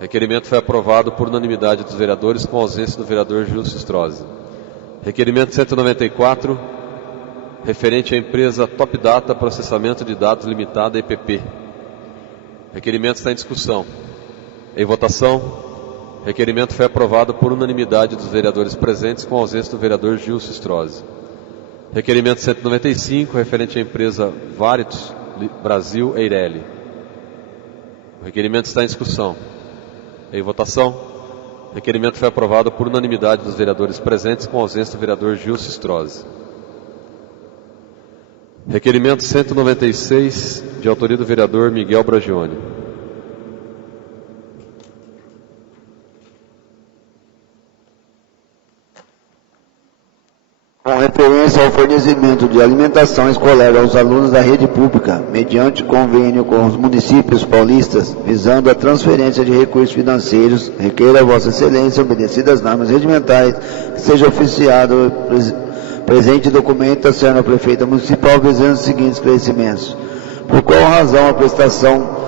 Requerimento foi aprovado por unanimidade dos vereadores, com ausência do vereador Gilson Strozzi. Requerimento 194, referente à empresa Top Data Processamento de Dados Limitada EPP. Requerimento está em discussão. Em votação. Requerimento foi aprovado por unanimidade dos vereadores presentes, com ausência do vereador Gilson Strozzi. Requerimento 195, referente à empresa Varitus Brasil Eireli. O requerimento está em discussão. Em votação. Requerimento foi aprovado por unanimidade dos vereadores presentes, com ausência do vereador Gilson Strozzi. Requerimento 196, de autoria do vereador Miguel Bragione. Com referência ao fornecimento de alimentação escolar aos alunos da rede pública, mediante convênio com os municípios paulistas, visando a transferência de recursos financeiros, requeira a Vossa Excelência, obedecidas as normas regimentais, que seja oficiado presente documento a ser na Prefeita Municipal, visando os seguintes esclarecimentos. Por qual razão a prestação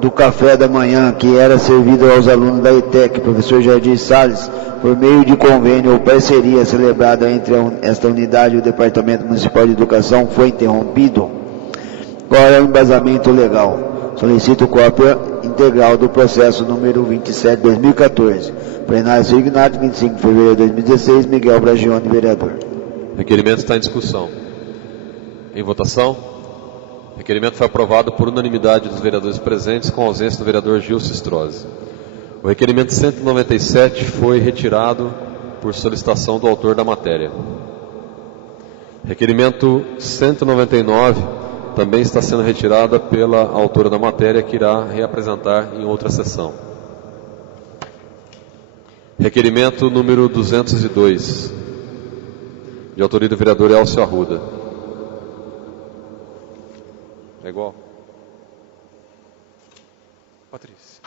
do café da manhã, que era servido aos alunos da ETEC, professor Jardim Salles, por meio de convênio ou parceria celebrada entre esta unidade e o Departamento Municipal de Educação, foi interrompido? Qual é o embasamento legal? Solicito cópia integral do processo número 27/2014. Plenário signado 25 de fevereiro de 2016, Miguel Bragione, vereador. Requerimento está em discussão. Em votação. Requerimento foi aprovado por unanimidade dos vereadores presentes, com ausência do vereador Gilson Strozzi. O requerimento 197 foi retirado por solicitação do autor da matéria. Requerimento 199 também está sendo retirada pela autora da matéria, que irá reapresentar em outra sessão. Requerimento número 202, de autoria do vereador Elcio Arruda. É igual? Patrícia.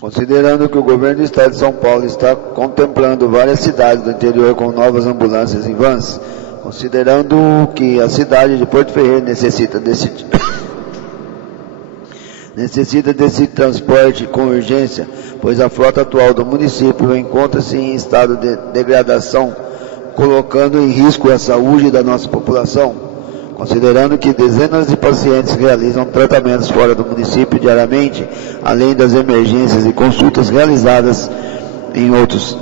Considerando que o governo do Estado de São Paulo está contemplando várias cidades do interior com novas ambulâncias e vans, considerando que a cidade de Porto Ferreira necessita desse transporte com urgência, pois a frota atual do município encontra-se em estado de degradação, colocando em risco a saúde da nossa população. Considerando que dezenas de pacientes realizam tratamentos fora do município diariamente, além das emergências e consultas realizadas em outras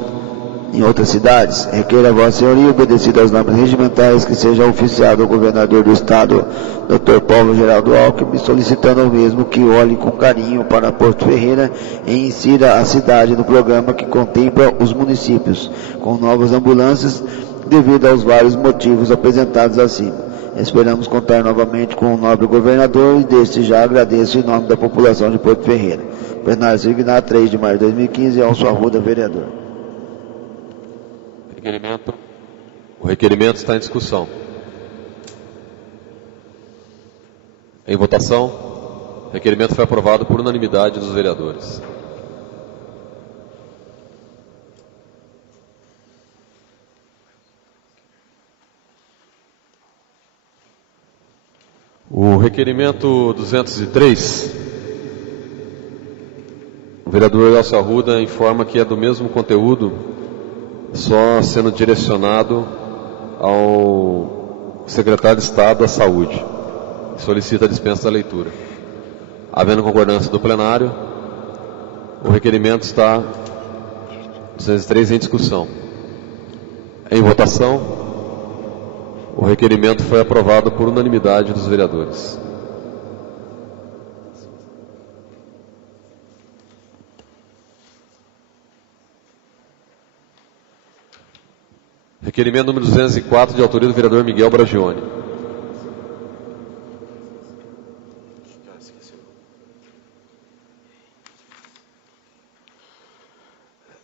cidades, requer a Vossa Senhoria, obedecido às normas regimentais, que seja oficiado ao governador do Estado, Dr. Paulo Geraldo Alckmin, solicitando ao mesmo que olhe com carinho para Porto Ferreira e insira a cidade no programa que contempla os municípios, com novas ambulâncias, devido aos vários motivos apresentados acima. Esperamos contar novamente com o nobre governador e desde já agradeço em nome da população de Porto Ferreira. Plenário signado 3 de maio de 2015, Elcio Arruda, vereador. O requerimento está em discussão. Em votação, o requerimento foi aprovado por unanimidade dos vereadores. O requerimento 203, o vereador Elcio Arruda informa que é do mesmo conteúdo, só sendo direcionado ao secretário de Estado da Saúde. Solicita a dispensa da leitura. Havendo concordância do plenário, o requerimento está 203 em discussão. Em votação, o requerimento foi aprovado por unanimidade dos vereadores. Requerimento número 204, de autoria do vereador Miguel Bragione.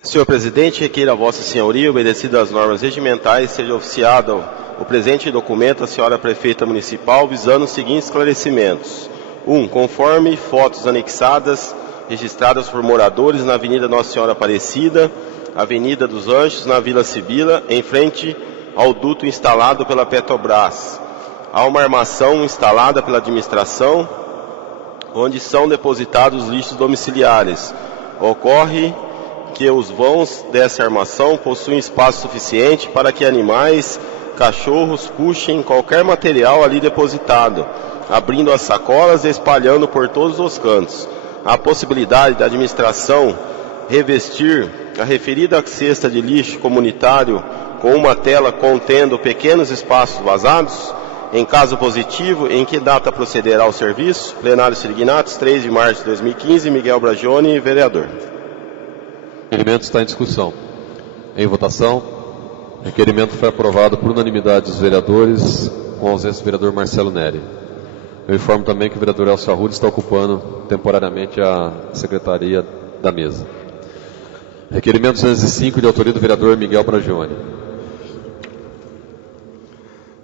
Senhor presidente, requeiro a vossa senhoria, obedecidas as normas regimentais, seja oficiado o presente documento à senhora prefeita municipal, visando os seguintes esclarecimentos. 1. Conforme fotos anexadas, registradas por moradores na Avenida Nossa Senhora Aparecida, Avenida dos Anjos, na Vila Sibila, em frente ao duto instalado pela Petrobras. Há uma armação instalada pela administração, onde são depositados lixos domiciliares. Ocorre que os vãos dessa armação possuem espaço suficiente para que animais, cachorros puxem qualquer material ali depositado, abrindo as sacolas e espalhando por todos os cantos. A possibilidade da administração revestir a referida cesta de lixo comunitário com uma tela contendo pequenos espaços vazados? Em caso positivo, em que data procederá o serviço? Plenário Sirignatos, 3 de março de 2015, Miguel Bragione, vereador. O requerimento está em discussão. Em votação, o requerimento foi aprovado por unanimidade dos vereadores, com a ausência do vereador Marcelo Neri. Eu informo também que o vereador Elcio Arruda está ocupando temporariamente a secretaria da mesa. Requerimento 205, de autoria do vereador Miguel Bragione.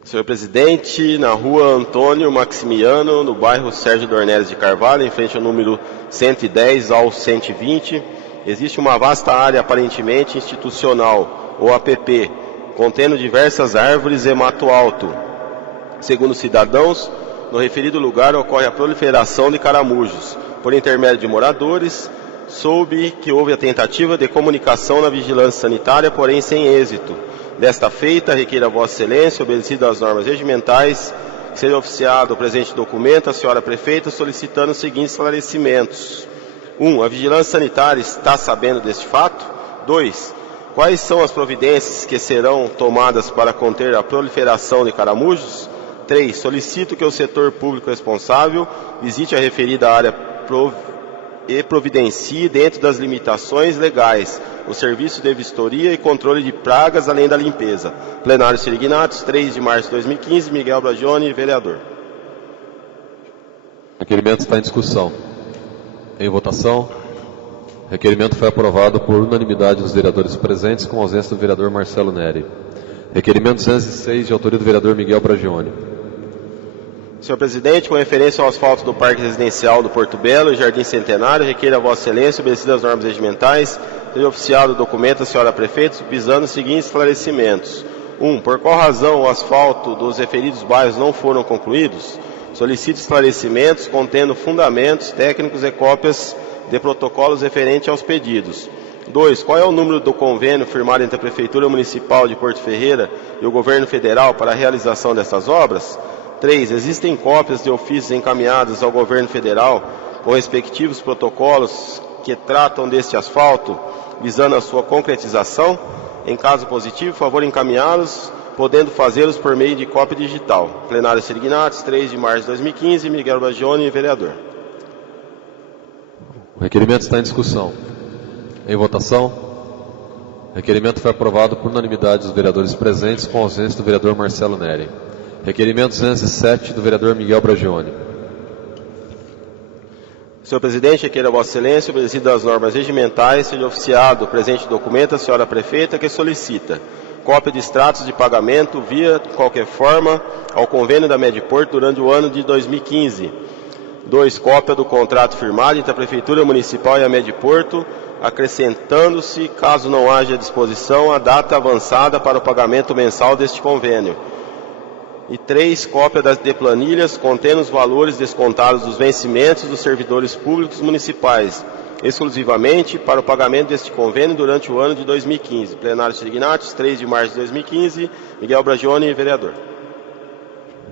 Senhor presidente, na rua Antônio Maximiano, no bairro Sérgio Dornelles de Carvalho, em frente ao número 110 ao 120, existe uma vasta área aparentemente institucional, ou APP, contendo diversas árvores e mato alto. Segundo cidadãos, no referido lugar ocorre a proliferação de caramujos. Por intermédio de moradores, soube que houve a tentativa de comunicação na vigilância sanitária, porém sem êxito. Desta feita, requeiro a Vossa Excelência, obedecido às normas regimentais, que seja oficiado o presente documento à senhora prefeita, solicitando os seguintes esclarecimentos. 1. A vigilância sanitária está sabendo deste fato? 2. Quais são as providências que serão tomadas para conter a proliferação de caramujos? 3. Solicito que o setor público responsável visite a referida área e providencie, dentro das limitações legais, o serviço de vistoria e controle de pragas, além da limpeza. Plenário Sirignatos, 3 de março de 2015, Miguel Bragione, vereador. O requerimento está em discussão. Em votação, o requerimento foi aprovado por unanimidade dos vereadores presentes, com a ausência do vereador Marcelo Neri. Requerimento 206, de autoria do vereador Miguel Bragione. Senhor presidente, com referência ao asfalto do Parque Residencial do Porto Belo e Jardim Centenário, requeiro a Vossa Excelência, obedecidas às normas regimentais, seja oficiado o documento à senhora prefeita, visando os seguintes esclarecimentos. 1. Por qual razão o asfalto dos referidos bairros não foram concluídos? Solicito esclarecimentos contendo fundamentos técnicos e cópias de protocolos referentes aos pedidos. 2. Qual é o número do convênio firmado entre a Prefeitura Municipal de Porto Ferreira e o Governo Federal para a realização dessas obras? 3. Existem cópias de ofícios encaminhados ao Governo Federal com respectivos protocolos que tratam deste asfalto, visando a sua concretização? Em caso positivo, favor encaminhá-los, podendo fazê-los por meio de cópia digital. Plenário Sirignatos, 3 de março de 2015, Miguel Bragione, vereador. O requerimento está em discussão. Em votação, o requerimento foi aprovado por unanimidade dos vereadores presentes, com a ausência do vereador Marcelo Neri. Requerimento 207, do vereador Miguel Bragione. Senhor presidente, requeiro a Vossa Excelência, obedecido às normas regimentais, seja oficiado o presente documento à senhora prefeita, que solicita cópia de extratos de pagamento via qualquer forma ao convênio da Mediport durante o ano de 2015. 2. Cópia do contrato firmado entre a Prefeitura Municipal e a Mediport, acrescentando-se, caso não haja disposição, a data avançada para o pagamento mensal deste convênio. E 3. Cópia das planilhas contendo os valores descontados dos vencimentos dos servidores públicos municipais, exclusivamente para o pagamento deste convênio durante o ano de 2015. Plenário Signatos, 3 de março de 2015. Miguel Bragione, vereador.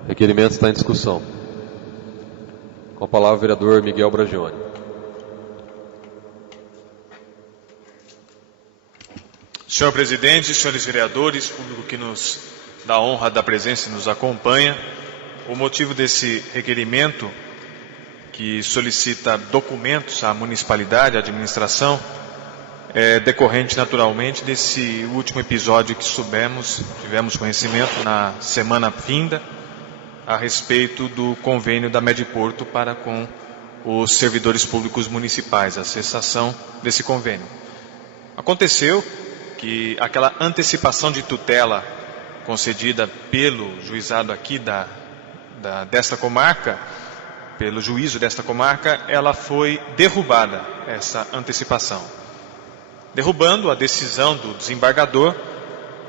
Requerimento está em discussão. Com a palavra o vereador Miguel Bragione. Senhor presidente, senhores vereadores, público que nos dá a honra da presença e nos acompanha, o motivo desse requerimento, que solicita documentos à municipalidade, à administração, é decorrente naturalmente desse último episódio que tivemos conhecimento na semana vinda, a respeito do convênio da Mediport para com os servidores públicos municipais, a cessação desse convênio. Aconteceu que aquela antecipação de tutela concedida pelo juizado aqui desta comarca, pelo juízo desta comarca, ela foi derrubada, essa antecipação. Derrubando a decisão do desembargador,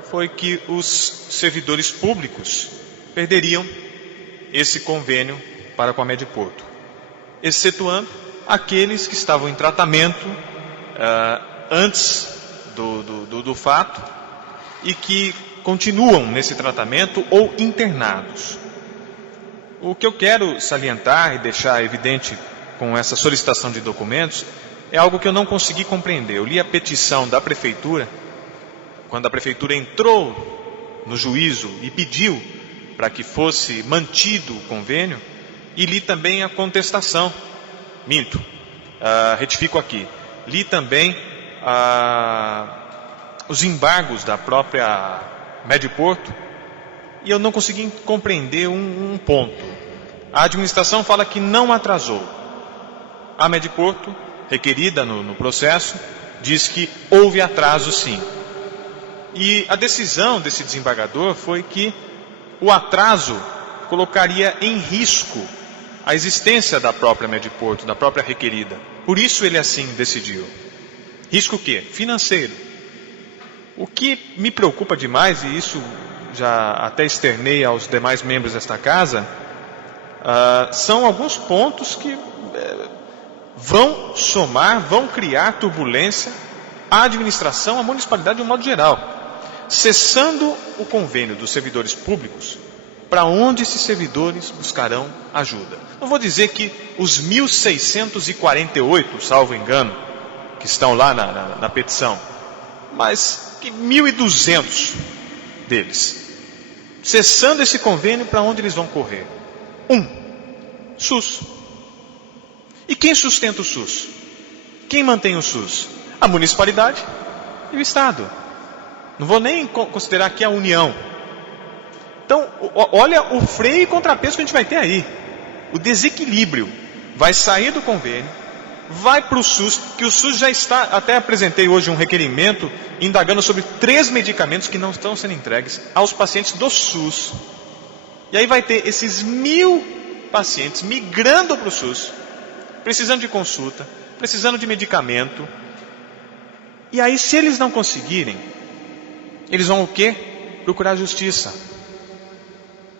foi que os servidores públicos perderiam esse convênio para com a Mediport, excetuando aqueles que estavam em tratamento antes do fato e que continuam nesse tratamento ou internados. O que eu quero salientar e deixar evidente com essa solicitação de documentos é algo que eu não consegui compreender. Eu li a petição da Prefeitura, quando a Prefeitura entrou no juízo e pediu para que fosse mantido o convênio, e li também a contestação. Retifico aqui. Li também os embargos da própria Mediport, e eu não consegui compreender um ponto. A administração fala que não atrasou. A Mediport, requerida no processo, diz que houve atraso sim. E a decisão desse desembargador foi que o atraso colocaria em risco a existência da própria Mediport, da própria requerida. Por isso ele assim decidiu. Risco o quê? Financeiro. O que me preocupa demais, e isso já até externei aos demais membros desta casa, são alguns pontos que vão somar, vão criar turbulência à administração, à municipalidade de um modo geral. Cessando o convênio dos servidores públicos, para onde esses servidores buscarão ajuda? Não vou dizer que os 1.648, salvo engano, que estão lá na petição, mas que 1.200 deles. Cessando esse convênio, para onde eles vão correr? SUS. E quem sustenta o SUS? Quem mantém o SUS? A municipalidade e o Estado. Não vou nem considerar aqui a União. Então, olha o freio e contrapeso que a gente vai ter aí. O desequilíbrio vai sair do convênio, vai para o SUS, que o SUS já está, até apresentei hoje um requerimento indagando sobre 3 medicamentos que não estão sendo entregues aos pacientes do SUS. E aí vai ter esses 1.000 pacientes migrando para o SUS, precisando de consulta, precisando de medicamento. E aí, se eles não conseguirem, eles vão o quê? Procurar a justiça.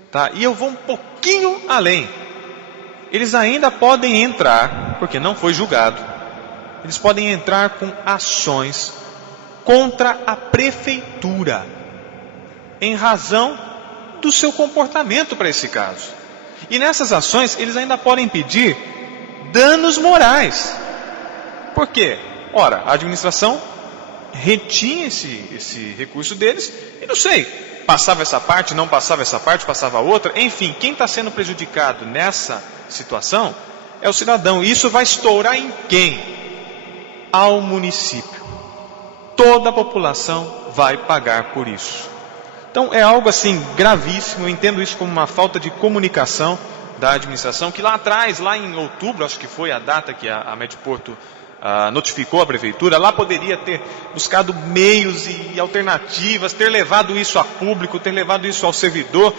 Tá? E eu vou um pouquinho além. Eles ainda podem entrar, porque não foi julgado, eles podem entrar com ações contra a prefeitura, em razão do seu comportamento para esse caso. E nessas ações, eles ainda podem pedir danos morais. Por quê? Ora, a administração retinha esse recurso deles, e não sei, passava essa parte, não passava essa parte, passava outra, enfim, quem está sendo prejudicado nessa situação é o cidadão. E isso vai estourar em quem? Ao município. Toda a população vai pagar por isso. Então é algo assim gravíssimo. Eu entendo isso como uma falta de comunicação da administração, que lá atrás, lá em outubro, acho que foi a data que a Mediport notificou a prefeitura, lá poderia ter buscado meios e alternativas, ter levado isso a público, ter levado isso ao servidor.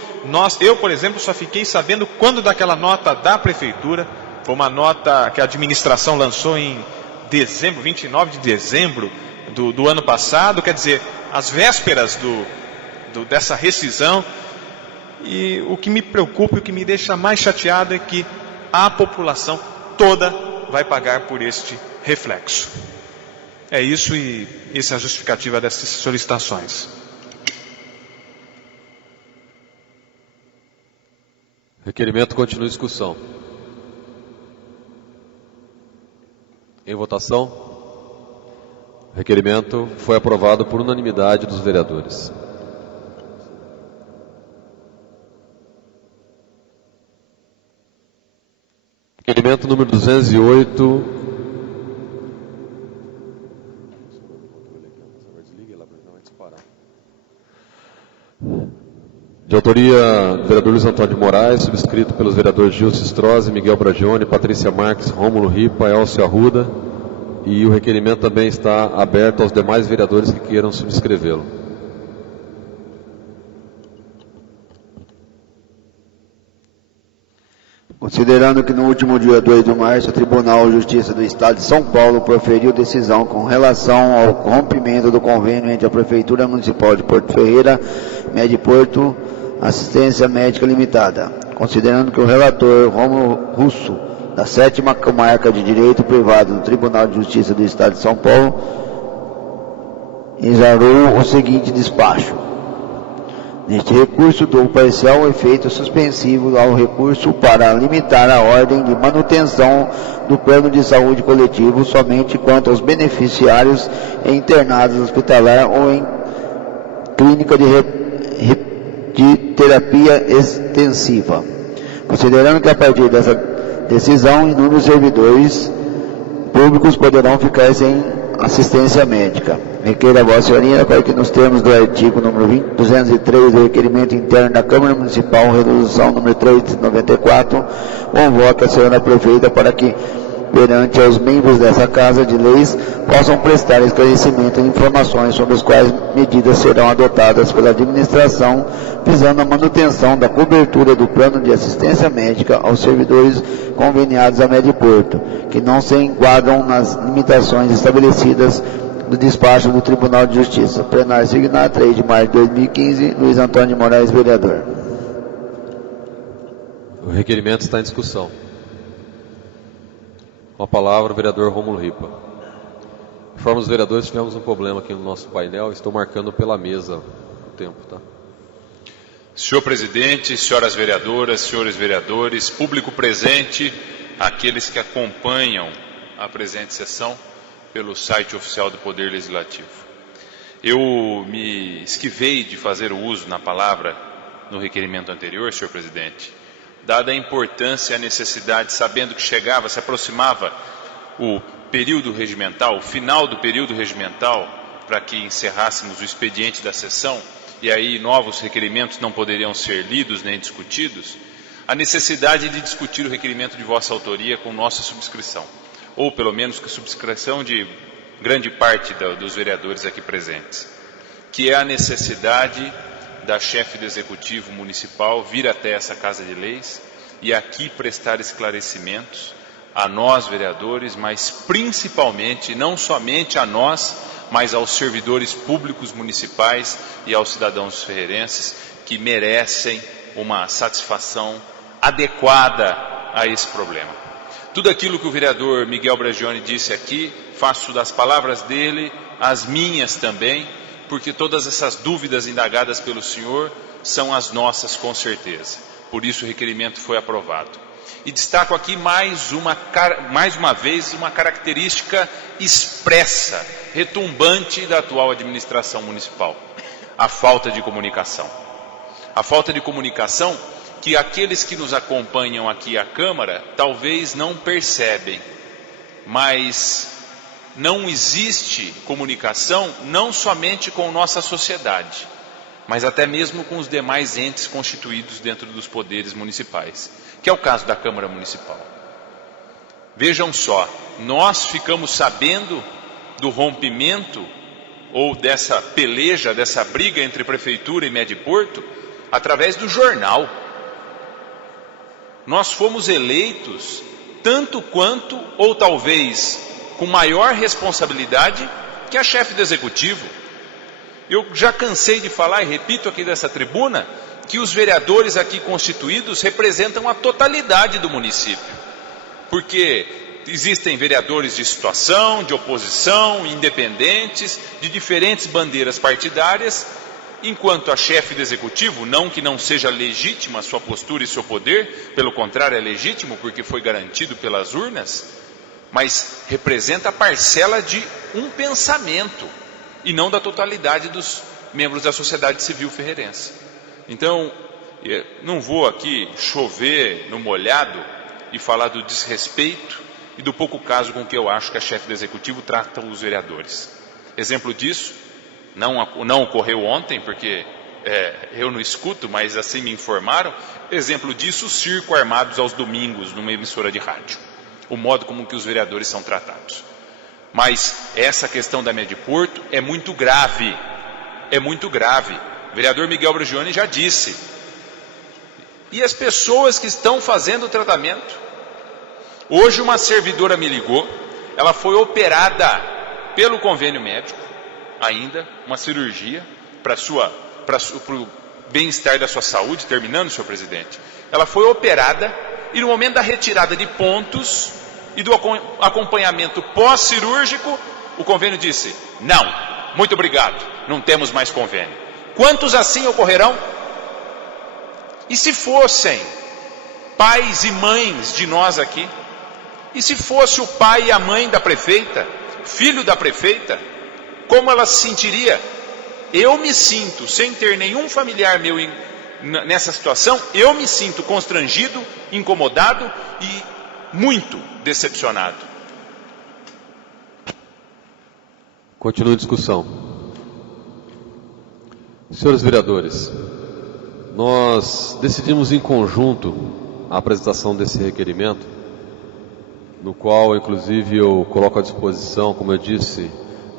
Eu, por exemplo, só fiquei sabendo quando daquela nota da prefeitura. Foi uma nota que a administração lançou em dezembro, 29 de dezembro do ano passado, quer dizer, às vésperas dessa rescisão. E o que me preocupa e o que me deixa mais chateado é que a população toda vai pagar por este reflexo. É isso, e essa é a justificativa dessas solicitações. Requerimento continua em discussão. Em votação. Requerimento foi aprovado por unanimidade dos vereadores. Requerimento número 208. De autoria do vereador Luiz Antônio de Moraes, subscrito pelos vereadores Gilson Strozzi, Miguel Bragione, Patrícia Marques, Rômulo Ripa, Elcio Arruda, e o requerimento também está aberto aos demais vereadores que queiram subscrevê-lo. Considerando que no último dia 2 de março, o Tribunal de Justiça do Estado de São Paulo proferiu decisão com relação ao rompimento do convênio entre a Prefeitura Municipal de Porto Ferreira, Mediporto, Assistência Médica Limitada. Considerando que o relator Rômulo Russo, da 7ª Comarca de Direito Privado do Tribunal de Justiça do Estado de São Paulo, exarou o seguinte despacho. Neste recurso, dou parcial efeito suspensivo ao recurso para limitar a ordem de manutenção do plano de saúde coletivo somente quanto aos beneficiários internados hospitalar ou em clínica de terapia extensiva. Considerando que a partir dessa decisão, inúmeros servidores públicos poderão ficar sem assistência médica. Requeiro a Vossa Senhoria para que nos termos do artigo número 203 do requerimento interno da Câmara Municipal, resolução número 394, convoque a senhora prefeita para que, perante aos membros dessa Casa de Leis, possam prestar esclarecimento e informações sobre as quais medidas serão adotadas pela administração, visando a manutenção da cobertura do plano de assistência médica aos servidores conveniados a Mediporto, que não se enquadram nas limitações estabelecidas do despacho do Tribunal de Justiça. Plenário signado 3 de março de 2015, Luiz Antônio de Moraes, vereador. O requerimento está em discussão. Com a palavra, o vereador Rômulo Ripa. Informo os vereadores, tivemos um problema aqui no nosso painel, estou marcando pela mesa o tempo, tá? Senhor presidente, senhoras vereadoras, senhores vereadores, público presente, aqueles que acompanham a presente sessão pelo site oficial do Poder Legislativo. Eu me esquivei de fazer o uso na palavra no requerimento anterior, senhor presidente, dada a importância e a necessidade, sabendo que se aproximava o período regimental, o final do período regimental, para que encerrássemos o expediente da sessão, e aí novos requerimentos não poderiam ser lidos nem discutidos, a necessidade de discutir o requerimento de vossa autoria com nossa subscrição, ou pelo menos com a subscrição de grande parte dos vereadores aqui presentes, que é a necessidade da chefe do Executivo Municipal vir até essa Casa de Leis e aqui prestar esclarecimentos a nós, vereadores, mas principalmente, não somente a nós, mas aos servidores públicos municipais e aos cidadãos ferreirenses que merecem uma satisfação adequada a esse problema. Tudo aquilo que o vereador Miguel Bragione disse aqui, faço das palavras dele as minhas também, porque todas essas dúvidas indagadas pelo senhor são as nossas com certeza. Por isso o requerimento foi aprovado. E destaco aqui mais uma vez uma característica expressa, retumbante da atual administração municipal: a falta de comunicação. A falta de comunicação que aqueles que nos acompanham aqui à Câmara talvez não percebem, mas não existe comunicação não somente com nossa sociedade, mas até mesmo com os demais entes constituídos dentro dos poderes municipais, que é o caso da Câmara Municipal. Vejam só, nós ficamos sabendo do rompimento ou dessa peleja, dessa briga entre Prefeitura e Mediporto através do jornal. Nós fomos eleitos tanto quanto, ou talvez com maior responsabilidade, que a chefe do Executivo. Eu já cansei de falar, e repito aqui dessa tribuna, que os vereadores aqui constituídos representam a totalidade do município. Porque existem vereadores de situação, de oposição, independentes, de diferentes bandeiras partidárias, enquanto a chefe do Executivo, não que não seja legítima a sua postura e seu poder, pelo contrário, é legítimo porque foi garantido pelas urnas, mas representa a parcela de um pensamento e não da totalidade dos membros da sociedade civil ferreirense. Então, não vou aqui chover no molhado e falar do desrespeito e do pouco caso com que eu acho que a chefe do Executivo trata os vereadores. Exemplo disso, não ocorreu ontem, porque eu não escuto, mas assim me informaram. Exemplo disso, o circo armados aos domingos numa emissora de rádio. O modo como que os vereadores são tratados. Mas essa questão da Mediporto é muito grave. É muito grave. O vereador Miguel Bragione já disse. E as pessoas que estão fazendo o tratamento? Hoje uma servidora me ligou. Ela foi operada pelo convênio médico. Ainda uma cirurgia para o bem-estar da sua saúde, terminando, senhor presidente. Ela foi operada e no momento da retirada de pontos e do acompanhamento pós-cirúrgico, o convênio disse: não, muito obrigado, não temos mais convênio. Quantos assim ocorrerão? E se fossem pais e mães de nós aqui? E se fosse o pai e a mãe da prefeita, filho da prefeita, como ela se sentiria? Eu me sinto, sem ter nenhum familiar meu nessa situação, eu me sinto constrangido, incomodado e muito decepcionado. Continua a discussão. Senhores vereadores, nós decidimos em conjunto a apresentação desse requerimento, no qual, inclusive, eu coloco à disposição, como eu disse,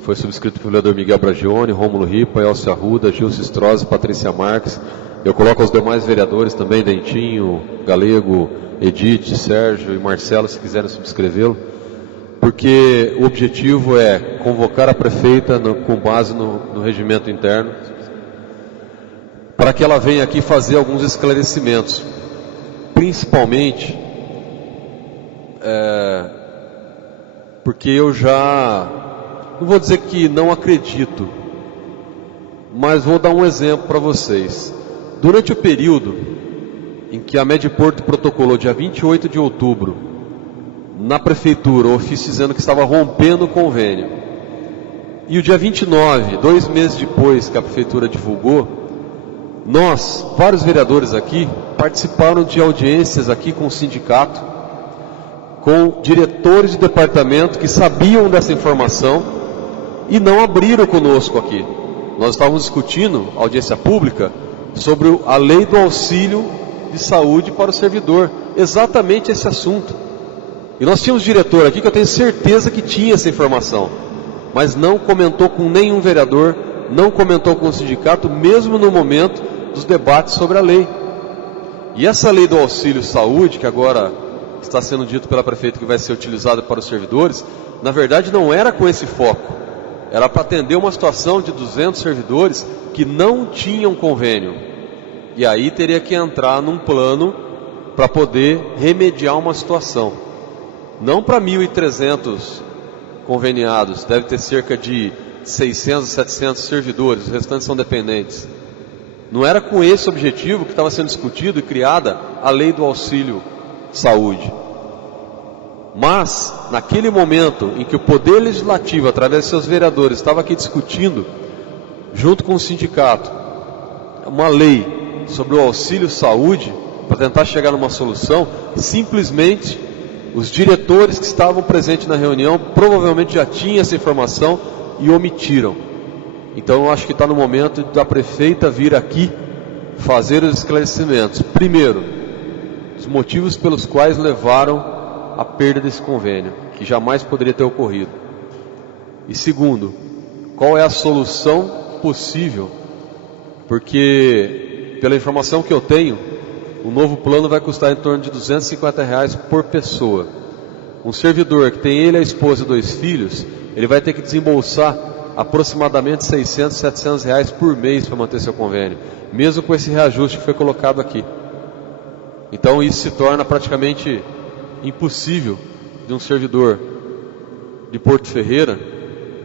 foi subscrito pelo vereador Miguel Bragione, Rômulo Ripa, Elcio Arruda, Gilson Strozzi, Patrícia Marques. Eu coloco aos demais vereadores também, Dentinho, Galego, Edith, Sérgio e Marcelo, se quiserem subscrevê-lo, porque o objetivo é convocar a prefeita com base no regimento interno, para que ela venha aqui fazer alguns esclarecimentos, principalmente porque eu já, não vou dizer que não acredito, mas vou dar um exemplo para vocês. Durante o período em que a Mediporto protocolou, dia 28 de outubro, na prefeitura, o ofício dizendo que estava rompendo o convênio, e o dia 29, 2 meses depois que a prefeitura divulgou, nós, vários vereadores aqui, participaram de audiências aqui com o sindicato, com diretores de departamento que sabiam dessa informação e não abriram conosco aqui. Nós estávamos discutindo, audiência pública, sobre a lei do auxílio de saúde para o servidor, exatamente esse assunto. E nós tínhamos diretor aqui que eu tenho certeza que tinha essa informação, mas não comentou com nenhum vereador, não comentou com o sindicato, mesmo no momento dos debates sobre a lei. E essa lei do auxílio saúde, que agora está sendo dito pela prefeita que vai ser utilizada para os servidores, na verdade não era com esse foco. Era para atender uma situação de 200 servidores que não tinham convênio. E aí teria que entrar num plano para poder remediar uma situação. Não para 1.300 conveniados, deve ter cerca de 600, 700 servidores, os restantes são dependentes. Não era com esse objetivo que estava sendo discutido e criada a lei do auxílio saúde. Mas, naquele momento em que o Poder Legislativo, através de seus vereadores, estava aqui discutindo, junto com o sindicato, uma lei sobre o auxílio saúde, para tentar chegar numa solução, simplesmente os diretores que estavam presentes na reunião provavelmente já tinham essa informação e omitiram. Então eu acho que está no momento da prefeita vir aqui fazer os esclarecimentos. Primeiro, os motivos pelos quais levaram a perda desse convênio, que jamais poderia ter ocorrido. E segundo, qual é a solução possível? Porque, pela informação que eu tenho, o novo plano vai custar em torno de R$250 por pessoa. Um servidor que tem ele, a esposa e 2 filhos, ele vai ter que desembolsar aproximadamente R$600, R$700 por mês para manter seu convênio, mesmo com esse reajuste que foi colocado aqui. Então isso se torna praticamente impossível de um servidor de Porto Ferreira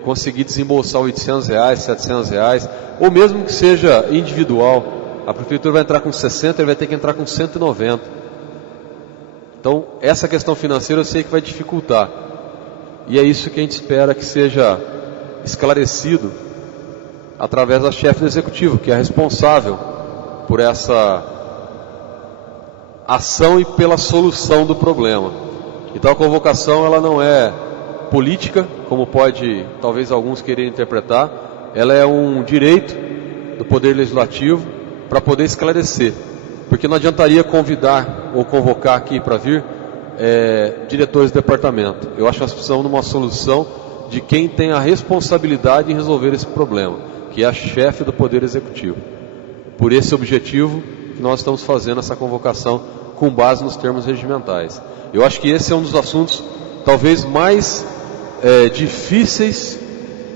conseguir desembolsar R$800, R$700, ou mesmo que seja individual. A prefeitura vai entrar com 60, ele vai ter que entrar com 190. Então, essa questão financeira eu sei que vai dificultar. E é isso que a gente espera que seja esclarecido através da chefe do executivo, que é responsável por essa ação e pela solução do problema. Então, a convocação ela não é política, como pode talvez alguns quererem interpretar. Ela é um direito do Poder Legislativo para poder esclarecer. Porque não adiantaria convidar ou convocar aqui para vir diretores de departamento. Eu acho que nós precisamos de uma solução de quem tem a responsabilidade em resolver esse problema, que é a chefe do Poder Executivo. Por esse objetivo que nós estamos fazendo essa convocação com base nos termos regimentais. Eu acho que esse é um dos assuntos talvez mais difíceis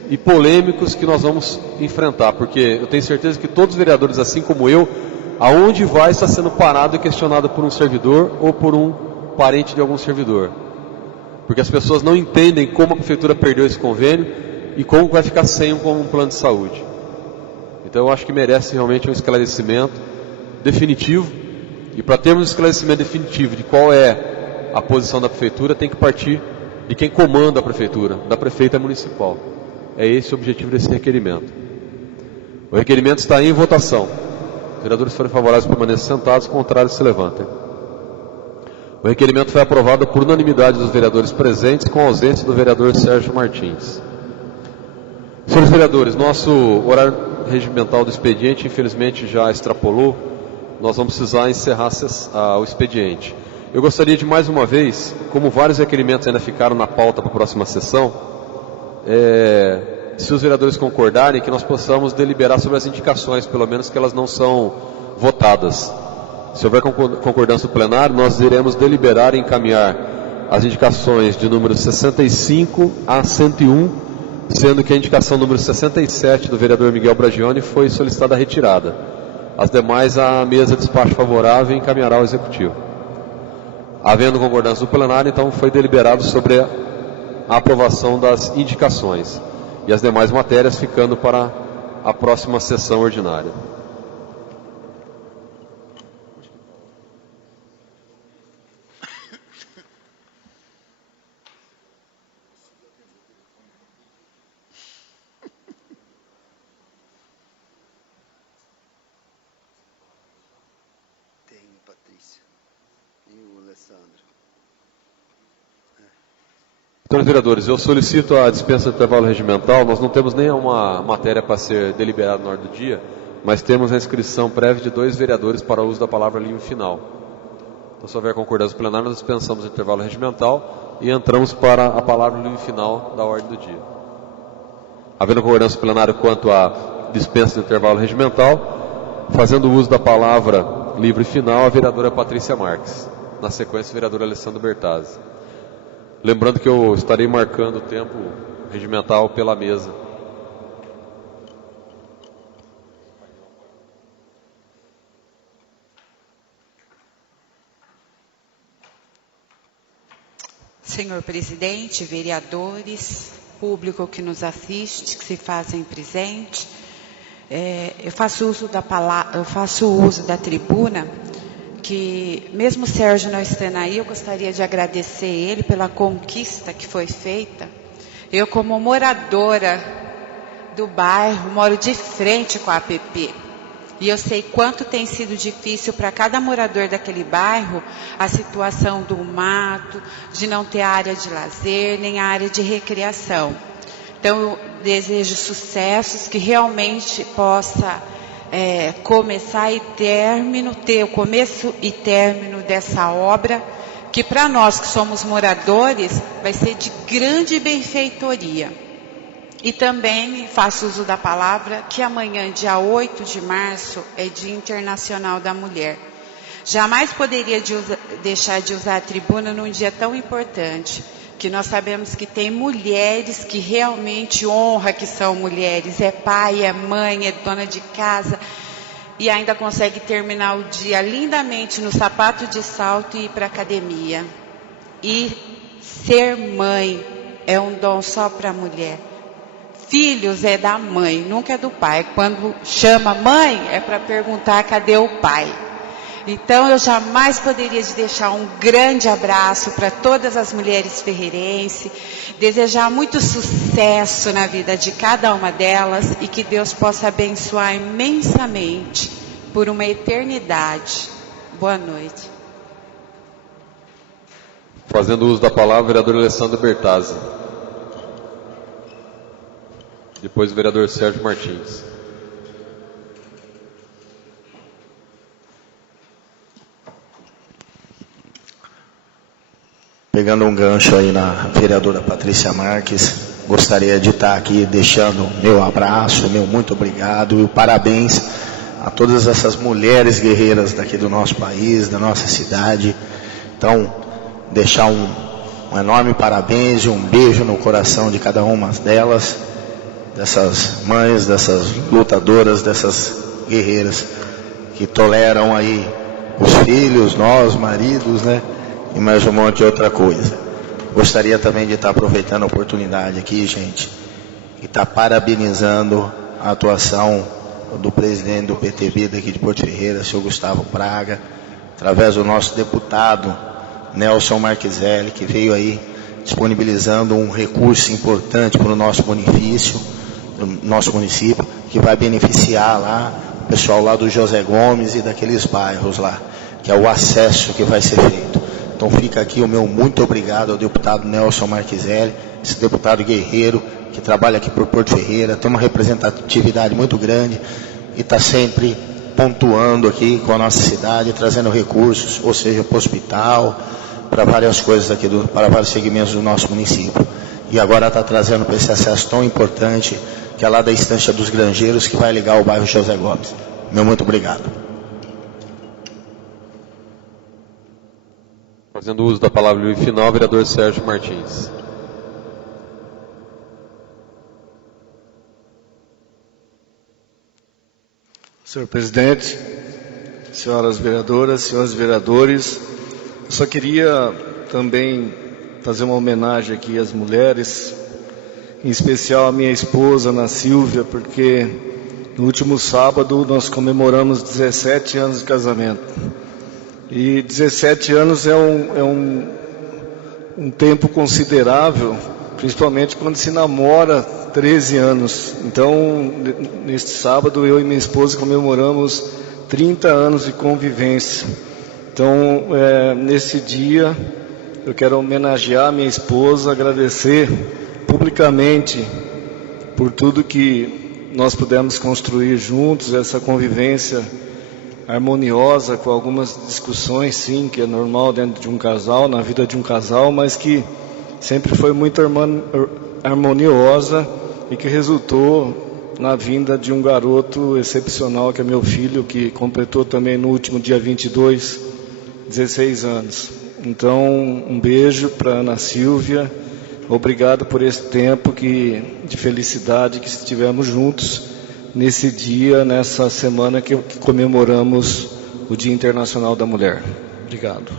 e polêmicos que nós vamos enfrentar, porque eu tenho certeza que todos os vereadores, assim como eu, aonde vai está sendo parado e questionado por um servidor ou por um parente de algum servidor. Porque as pessoas não entendem como a prefeitura perdeu esse convênio e como vai ficar sem um plano de saúde. Então eu acho que merece realmente um esclarecimento definitivo, e para termos um esclarecimento definitivo de qual é a posição da prefeitura, tem que partir de quem comanda a prefeitura, da prefeita municipal. É esse o objetivo desse requerimento. O requerimento está em votação. Os vereadores forem favoráveis permaneçam sentados, contrários se levantem. O requerimento foi aprovado por unanimidade dos vereadores presentes, com a ausência do vereador Sérgio Martins. Senhores vereadores, nosso horário regimental do expediente, infelizmente, já extrapolou. Nós vamos precisar encerrar o expediente. Eu gostaria de, mais uma vez, como vários requerimentos ainda ficaram na pauta para a próxima sessão, se os vereadores concordarem, que nós possamos deliberar sobre as indicações, pelo menos que elas não são votadas. Se houver concordância do plenário, nós iremos deliberar e encaminhar as indicações de número 65 a 101, sendo que a indicação número 67 do vereador Miguel Bragioni foi solicitada a retirada. As demais, a mesa de despacho favorável encaminhará ao executivo. Havendo concordância do plenário, então foi deliberado sobre a aprovação das indicações e as demais matérias ficando para a próxima sessão ordinária. Tem Patrícia e o Alessandro. Senhores vereadores, eu solicito a dispensa de intervalo regimental. Nós não temos nenhuma matéria para ser deliberada na ordem do dia, mas temos a inscrição prévia de 2 vereadores para o uso da palavra livre final. Então, se houver concordância plenária, nós dispensamos o intervalo regimental e entramos para a palavra livre final da ordem do dia. Havendo concordância plenária quanto à dispensa do intervalo regimental, fazendo uso da palavra livre final, a vereadora Patrícia Marques. Na sequência, o vereador Alessandro Bertazzi. Lembrando que eu estarei marcando o tempo regimental pela mesa. Senhor presidente, vereadores, público que nos assiste, que se fazem presente, eu faço uso da tribuna, que mesmo o Sérgio não estando aí, eu gostaria de agradecer ele pela conquista que foi feita. Eu, como moradora do bairro, moro de frente com a APP. E eu sei quanto tem sido difícil para cada morador daquele bairro a situação do mato, de não ter área de lazer, nem área de recreação. Então, eu desejo sucessos, que realmente possa começar e término, ter o começo e término dessa obra, que para nós que somos moradores vai ser de grande benfeitoria. E também faço uso da palavra que amanhã, dia 8 de março, é Dia Internacional da Mulher. Jamais poderia deixar de usar a tribuna num dia tão importante, que nós sabemos que tem mulheres que realmente honram que são mulheres, é pai, é mãe, é dona de casa, e ainda consegue terminar o dia lindamente no sapato de salto e ir para a academia. E ser mãe é um dom só para a mulher. Filhos é da mãe, nunca é do pai. Quando chama mãe, é para perguntar cadê o pai. Então, eu jamais poderia deixar um grande abraço para todas as mulheres ferreirenses, desejar muito sucesso na vida de cada uma delas e que Deus possa abençoar imensamente por uma eternidade. Boa noite. Fazendo uso da palavra, o vereador Alessandro Bertazzi. Depois o vereador Sérgio Martins. Pegando um gancho aí na vereadora Patrícia Marques, gostaria de estar aqui deixando meu abraço, meu muito obrigado e o parabéns a todas essas mulheres guerreiras daqui do nosso país, da nossa cidade. Então, deixar um enorme parabéns e um beijo no coração de cada uma delas, dessas mães, dessas lutadoras, dessas guerreiras que toleram aí os filhos, nós, maridos, né? E mais um monte de outra coisa. Gostaria também de estar aproveitando a oportunidade aqui, gente, e estar parabenizando a atuação do presidente do PTB daqui de Porto Ferreira, senhor Gustavo Praga, através do nosso deputado Nelson Marquiselli, que veio aí disponibilizando um recurso importante para o nosso município, que vai beneficiar lá o pessoal lá do José Gomes e daqueles bairros lá, que é o acesso que vai ser feito. Então fica aqui o meu muito obrigado ao deputado Nelson Marquiselli, esse deputado guerreiro que trabalha aqui por Porto Ferreira, tem uma representatividade muito grande e está sempre pontuando aqui com a nossa cidade, trazendo recursos, ou seja, para o hospital, para várias coisas aqui, para vários segmentos do nosso município. E agora está trazendo para esse acesso tão importante, que é lá da Estância dos Granjeiros, que vai ligar o bairro José Gomes. Meu muito obrigado. Fazendo uso da palavra final, vereador Sérgio Martins. Senhor presidente, senhoras vereadoras, senhores vereadores, eu só queria também fazer uma homenagem aqui às mulheres, em especial à minha esposa, Ana Silvia, porque no último sábado nós comemoramos 17 anos de casamento. E 17 anos é um tempo considerável, principalmente quando se namora 13 anos. Então, neste sábado, eu e minha esposa comemoramos 30 anos de convivência. Então, nesse dia, eu quero homenagear minha esposa, agradecer publicamente por tudo que nós pudemos construir juntos, essa convivência harmoniosa, com algumas discussões, sim, que é normal dentro de um casal, na vida de um casal, mas que sempre foi muito harmoniosa e que resultou na vinda de um garoto excepcional, que é meu filho, que completou também no último dia 22, 16 anos. Então, um beijo para Ana Silvia, obrigado por esse tempo de felicidade que estivemos juntos, nesse dia, nessa semana que comemoramos o Dia Internacional da Mulher. Obrigado.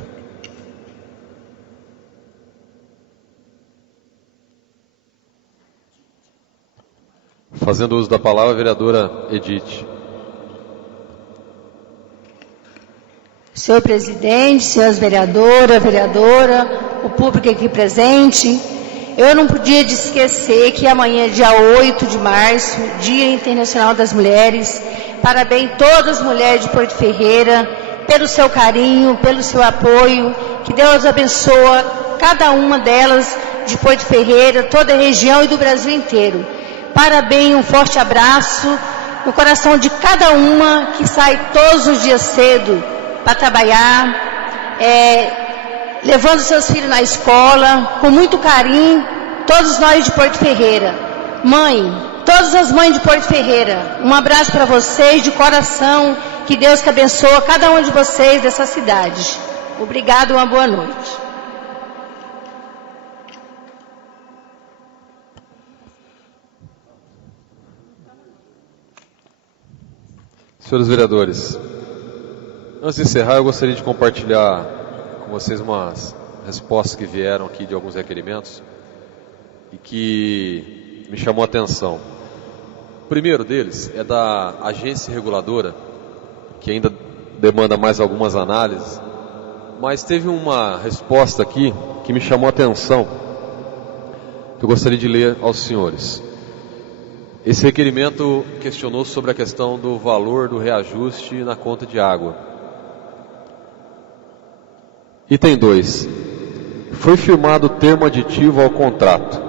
Fazendo uso da palavra, a vereadora Edith. Senhor presidente, senhores vereadora, o público aqui presente, eu não podia esquecer que amanhã é dia 8 de março, Dia Internacional das Mulheres. Parabéns a todas as mulheres de Porto Ferreira, pelo seu carinho, pelo seu apoio. Que Deus abençoe cada uma delas de Porto Ferreira, toda a região e do Brasil inteiro. Parabéns, um forte abraço no coração de cada uma que sai todos os dias cedo para trabalhar. levando seus filhos na escola, com muito carinho, todos nós de Porto Ferreira. Mãe, todas as mães de Porto Ferreira, um abraço para vocês de coração, que Deus que abençoe cada um de vocês dessa cidade. Obrigado, uma boa noite. Senhores vereadores, antes de encerrar, eu gostaria de compartilhar com vocês umas respostas que vieram aqui de alguns requerimentos e que me chamou a atenção. O primeiro deles é da agência reguladora, que ainda demanda mais algumas análises, mas teve uma resposta aqui que me chamou a atenção, que eu gostaria de ler aos senhores. Esse requerimento questionou sobre a questão do valor do reajuste na conta de água. Item 2. Foi firmado o termo aditivo ao contrato.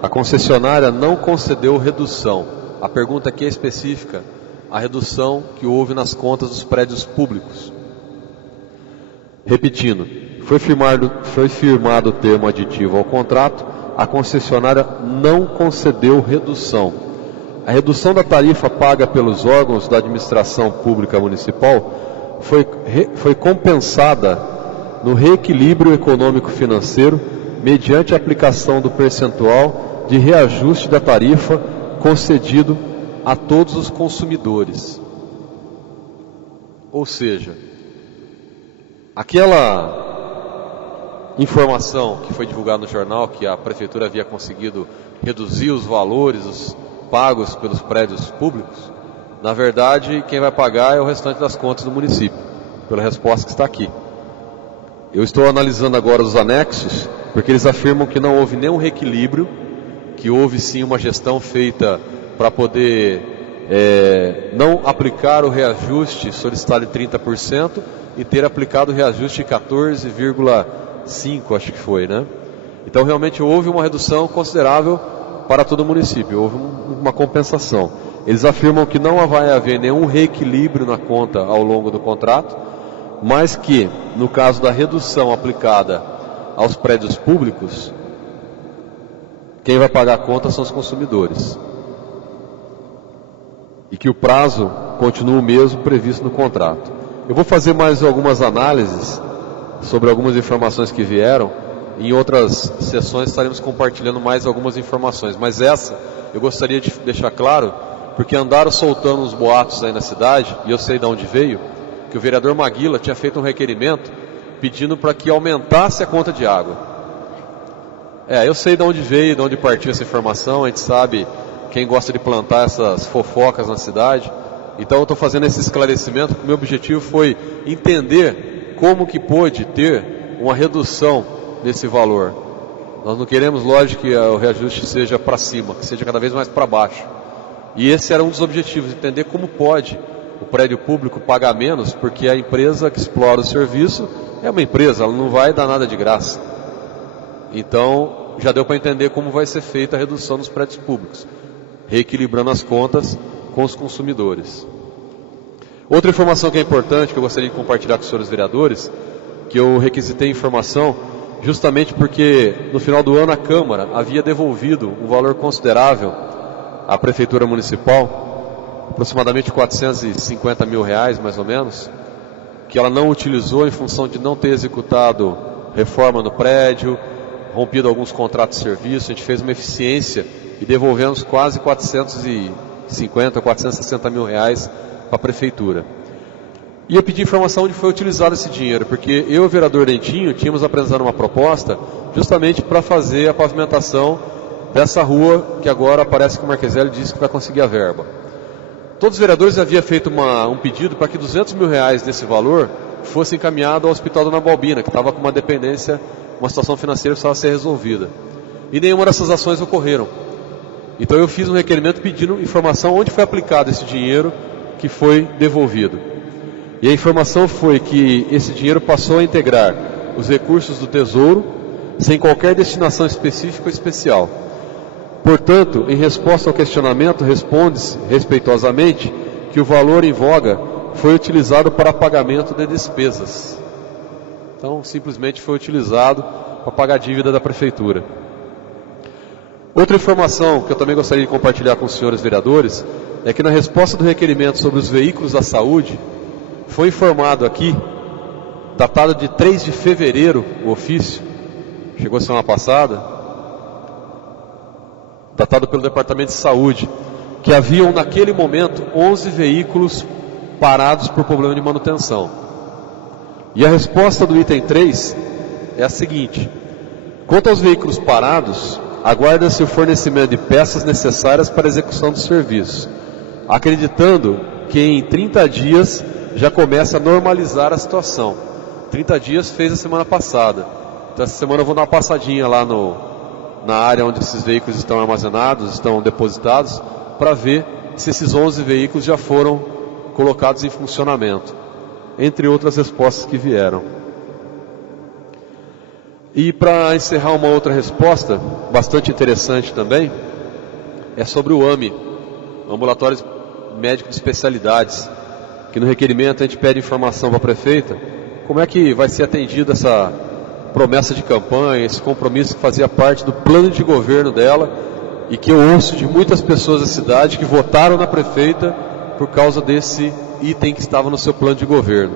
A concessionária não concedeu redução. A pergunta aqui é específica, a redução que houve nas contas dos prédios públicos. Repetindo, foi firmado o termo aditivo ao contrato, a concessionária não concedeu redução. A redução da tarifa paga pelos órgãos da administração pública municipal foi compensada no reequilíbrio econômico-financeiro mediante a aplicação do percentual de reajuste da tarifa concedido a todos os consumidores. Ou seja, aquela informação que foi divulgada no jornal, que a prefeitura havia conseguido reduzir os valores pagos pelos prédios públicos, na verdade, quem vai pagar é o restante das contas do município, pela resposta que está aqui. Eu estou analisando agora os anexos, porque eles afirmam que não houve nenhum reequilíbrio, que houve sim uma gestão feita para poder não aplicar o reajuste solicitado de 30% e ter aplicado o reajuste de 14,5%, acho que foi, né? Então realmente houve uma redução considerável para todo o município, houve uma compensação. Eles afirmam que não vai haver nenhum reequilíbrio na conta ao longo do contrato, mas que, no caso da redução aplicada aos prédios públicos, quem vai pagar a conta são os consumidores. E que o prazo continua o mesmo previsto no contrato. Eu vou fazer mais algumas análises sobre algumas informações que vieram. Em outras sessões estaremos compartilhando mais algumas informações, mas essa eu gostaria de deixar claro, porque andaram soltando uns boatos aí na cidade, e eu sei de onde veio, que o vereador Maguila tinha feito um requerimento pedindo para que aumentasse a conta de água. Eu sei de onde veio, de onde partiu essa informação, a gente sabe quem gosta de plantar essas fofocas na cidade, então eu estou fazendo esse esclarecimento, porque o meu objetivo foi entender como que pôde ter uma redução desse valor. Nós não queremos, lógico, que o reajuste seja para cima, que seja cada vez mais para baixo. E esse era um dos objetivos, entender como pode o prédio público pagar menos, porque a empresa que explora o serviço é uma empresa, ela não vai dar nada de graça. Então, já deu para entender como vai ser feita a redução dos prédios públicos, reequilibrando as contas com os consumidores. Outra informação que é importante, que eu gostaria de compartilhar com os senhores vereadores, que eu requisitei informação justamente porque no final do ano a Câmara havia devolvido um valor considerável à Prefeitura Municipal, aproximadamente R$450 mil, mais ou menos, que ela não utilizou em função de não ter executado reforma no prédio, rompido alguns contratos de serviço. A gente fez uma eficiência e devolvemos quase R$450, R$460 mil para a Prefeitura. E eu pedi informação onde foi utilizado esse dinheiro, porque eu e o vereador Dentinho tínhamos apresentado uma proposta justamente para fazer a pavimentação dessa rua, que agora parece que o Marqueselli disse que vai conseguir a verba. Todos os vereadores haviam feito um pedido para que R$200 mil desse valor fosse encaminhado ao Hospital Dona Balbina, que estava com uma dependência, uma situação financeira que precisava ser resolvida. E nenhuma dessas ações ocorreram. Então eu fiz um requerimento pedindo informação onde foi aplicado esse dinheiro que foi devolvido. E a informação foi que esse dinheiro passou a integrar os recursos do Tesouro, sem qualquer destinação específica ou especial. Portanto, em resposta ao questionamento, responde-se respeitosamente que o valor em voga foi utilizado para pagamento de despesas. Então, simplesmente foi utilizado para pagar a dívida da prefeitura. Outra informação que eu também gostaria de compartilhar com os senhores vereadores é que na resposta do requerimento sobre os veículos da saúde, foi informado aqui, datado de 3 de fevereiro, o ofício, chegou semana passada, datado pelo Departamento de Saúde, que haviam naquele momento 11 veículos parados por problema de manutenção. E a resposta do item 3 é a seguinte: quanto aos veículos parados, aguarda-se o fornecimento de peças necessárias para a execução do serviço, acreditando que em 30 dias já começa a normalizar a situação. 30 dias fez a semana passada. Então essa semana eu vou dar uma passadinha lá na área onde esses veículos estão armazenados, estão depositados, para ver se esses 11 veículos já foram colocados em funcionamento, entre outras respostas que vieram. E para encerrar, uma outra resposta, bastante interessante também, é sobre o AME, Ambulatório Médico de Especialidades, que no requerimento a gente pede informação para a prefeita, como é que vai ser atendida essa promessa de campanha, esse compromisso que fazia parte do plano de governo dela, e que eu ouço de muitas pessoas da cidade que votaram na prefeita por causa desse item que estava no seu plano de governo.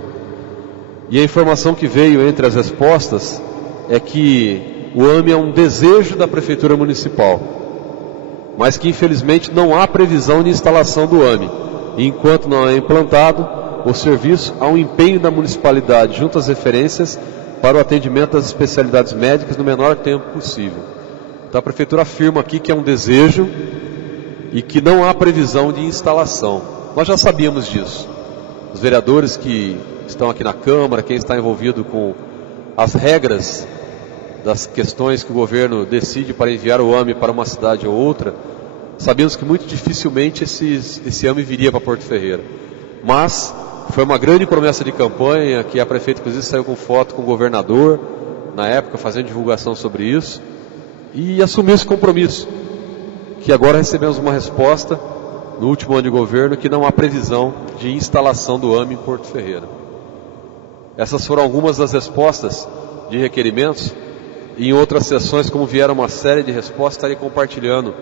E a informação que veio entre as respostas é que o AME é um desejo da Prefeitura Municipal, mas que infelizmente não há previsão de instalação do AME. E enquanto não é implantado o serviço, há um empenho da municipalidade junto às referências para o atendimento das especialidades médicas no menor tempo possível. Então a Prefeitura afirma aqui que é um desejo e que não há previsão de instalação. Nós já sabíamos disso. Os vereadores que estão aqui na Câmara, quem está envolvido com as regras das questões que o governo decide para enviar o AME para uma cidade ou outra, sabíamos que muito dificilmente esse AME viria para Porto Ferreira. Mas foi uma grande promessa de campanha, que a prefeita inclusive saiu com foto com o governador, na época fazendo divulgação sobre isso, e assumiu esse compromisso, que agora recebemos uma resposta no último ano de governo que não há previsão de instalação do AME em Porto Ferreira. Essas foram algumas das respostas de requerimentos. E em outras sessões, como vieram uma série de respostas, estarei compartilhando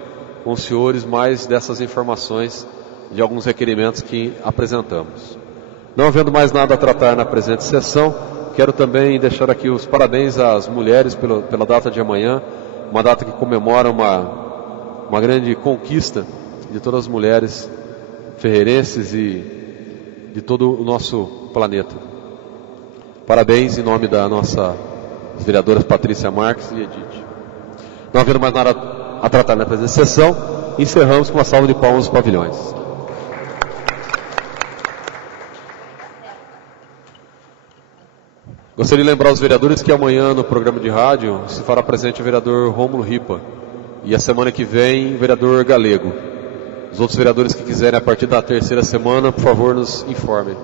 com os senhores mais dessas informações de alguns requerimentos que apresentamos. Não havendo mais nada a tratar na presente sessão, quero também deixar aqui os parabéns às mulheres pela data de amanhã, uma data que comemora uma grande conquista de todas as mulheres ferreirenses e de todo o nosso planeta. Parabéns em nome da nossa vereadoras Patrícia Marques e Edith. Não havendo mais nada a tratar na presente sessão, encerramos com uma salva de palmas nos pavilhões. Gostaria de lembrar aos vereadores que amanhã no programa de rádio se fará presente o vereador Rômulo Ripa e a semana que vem o vereador Galego. Os outros vereadores que quiserem a partir da terceira semana, por favor, nos informem.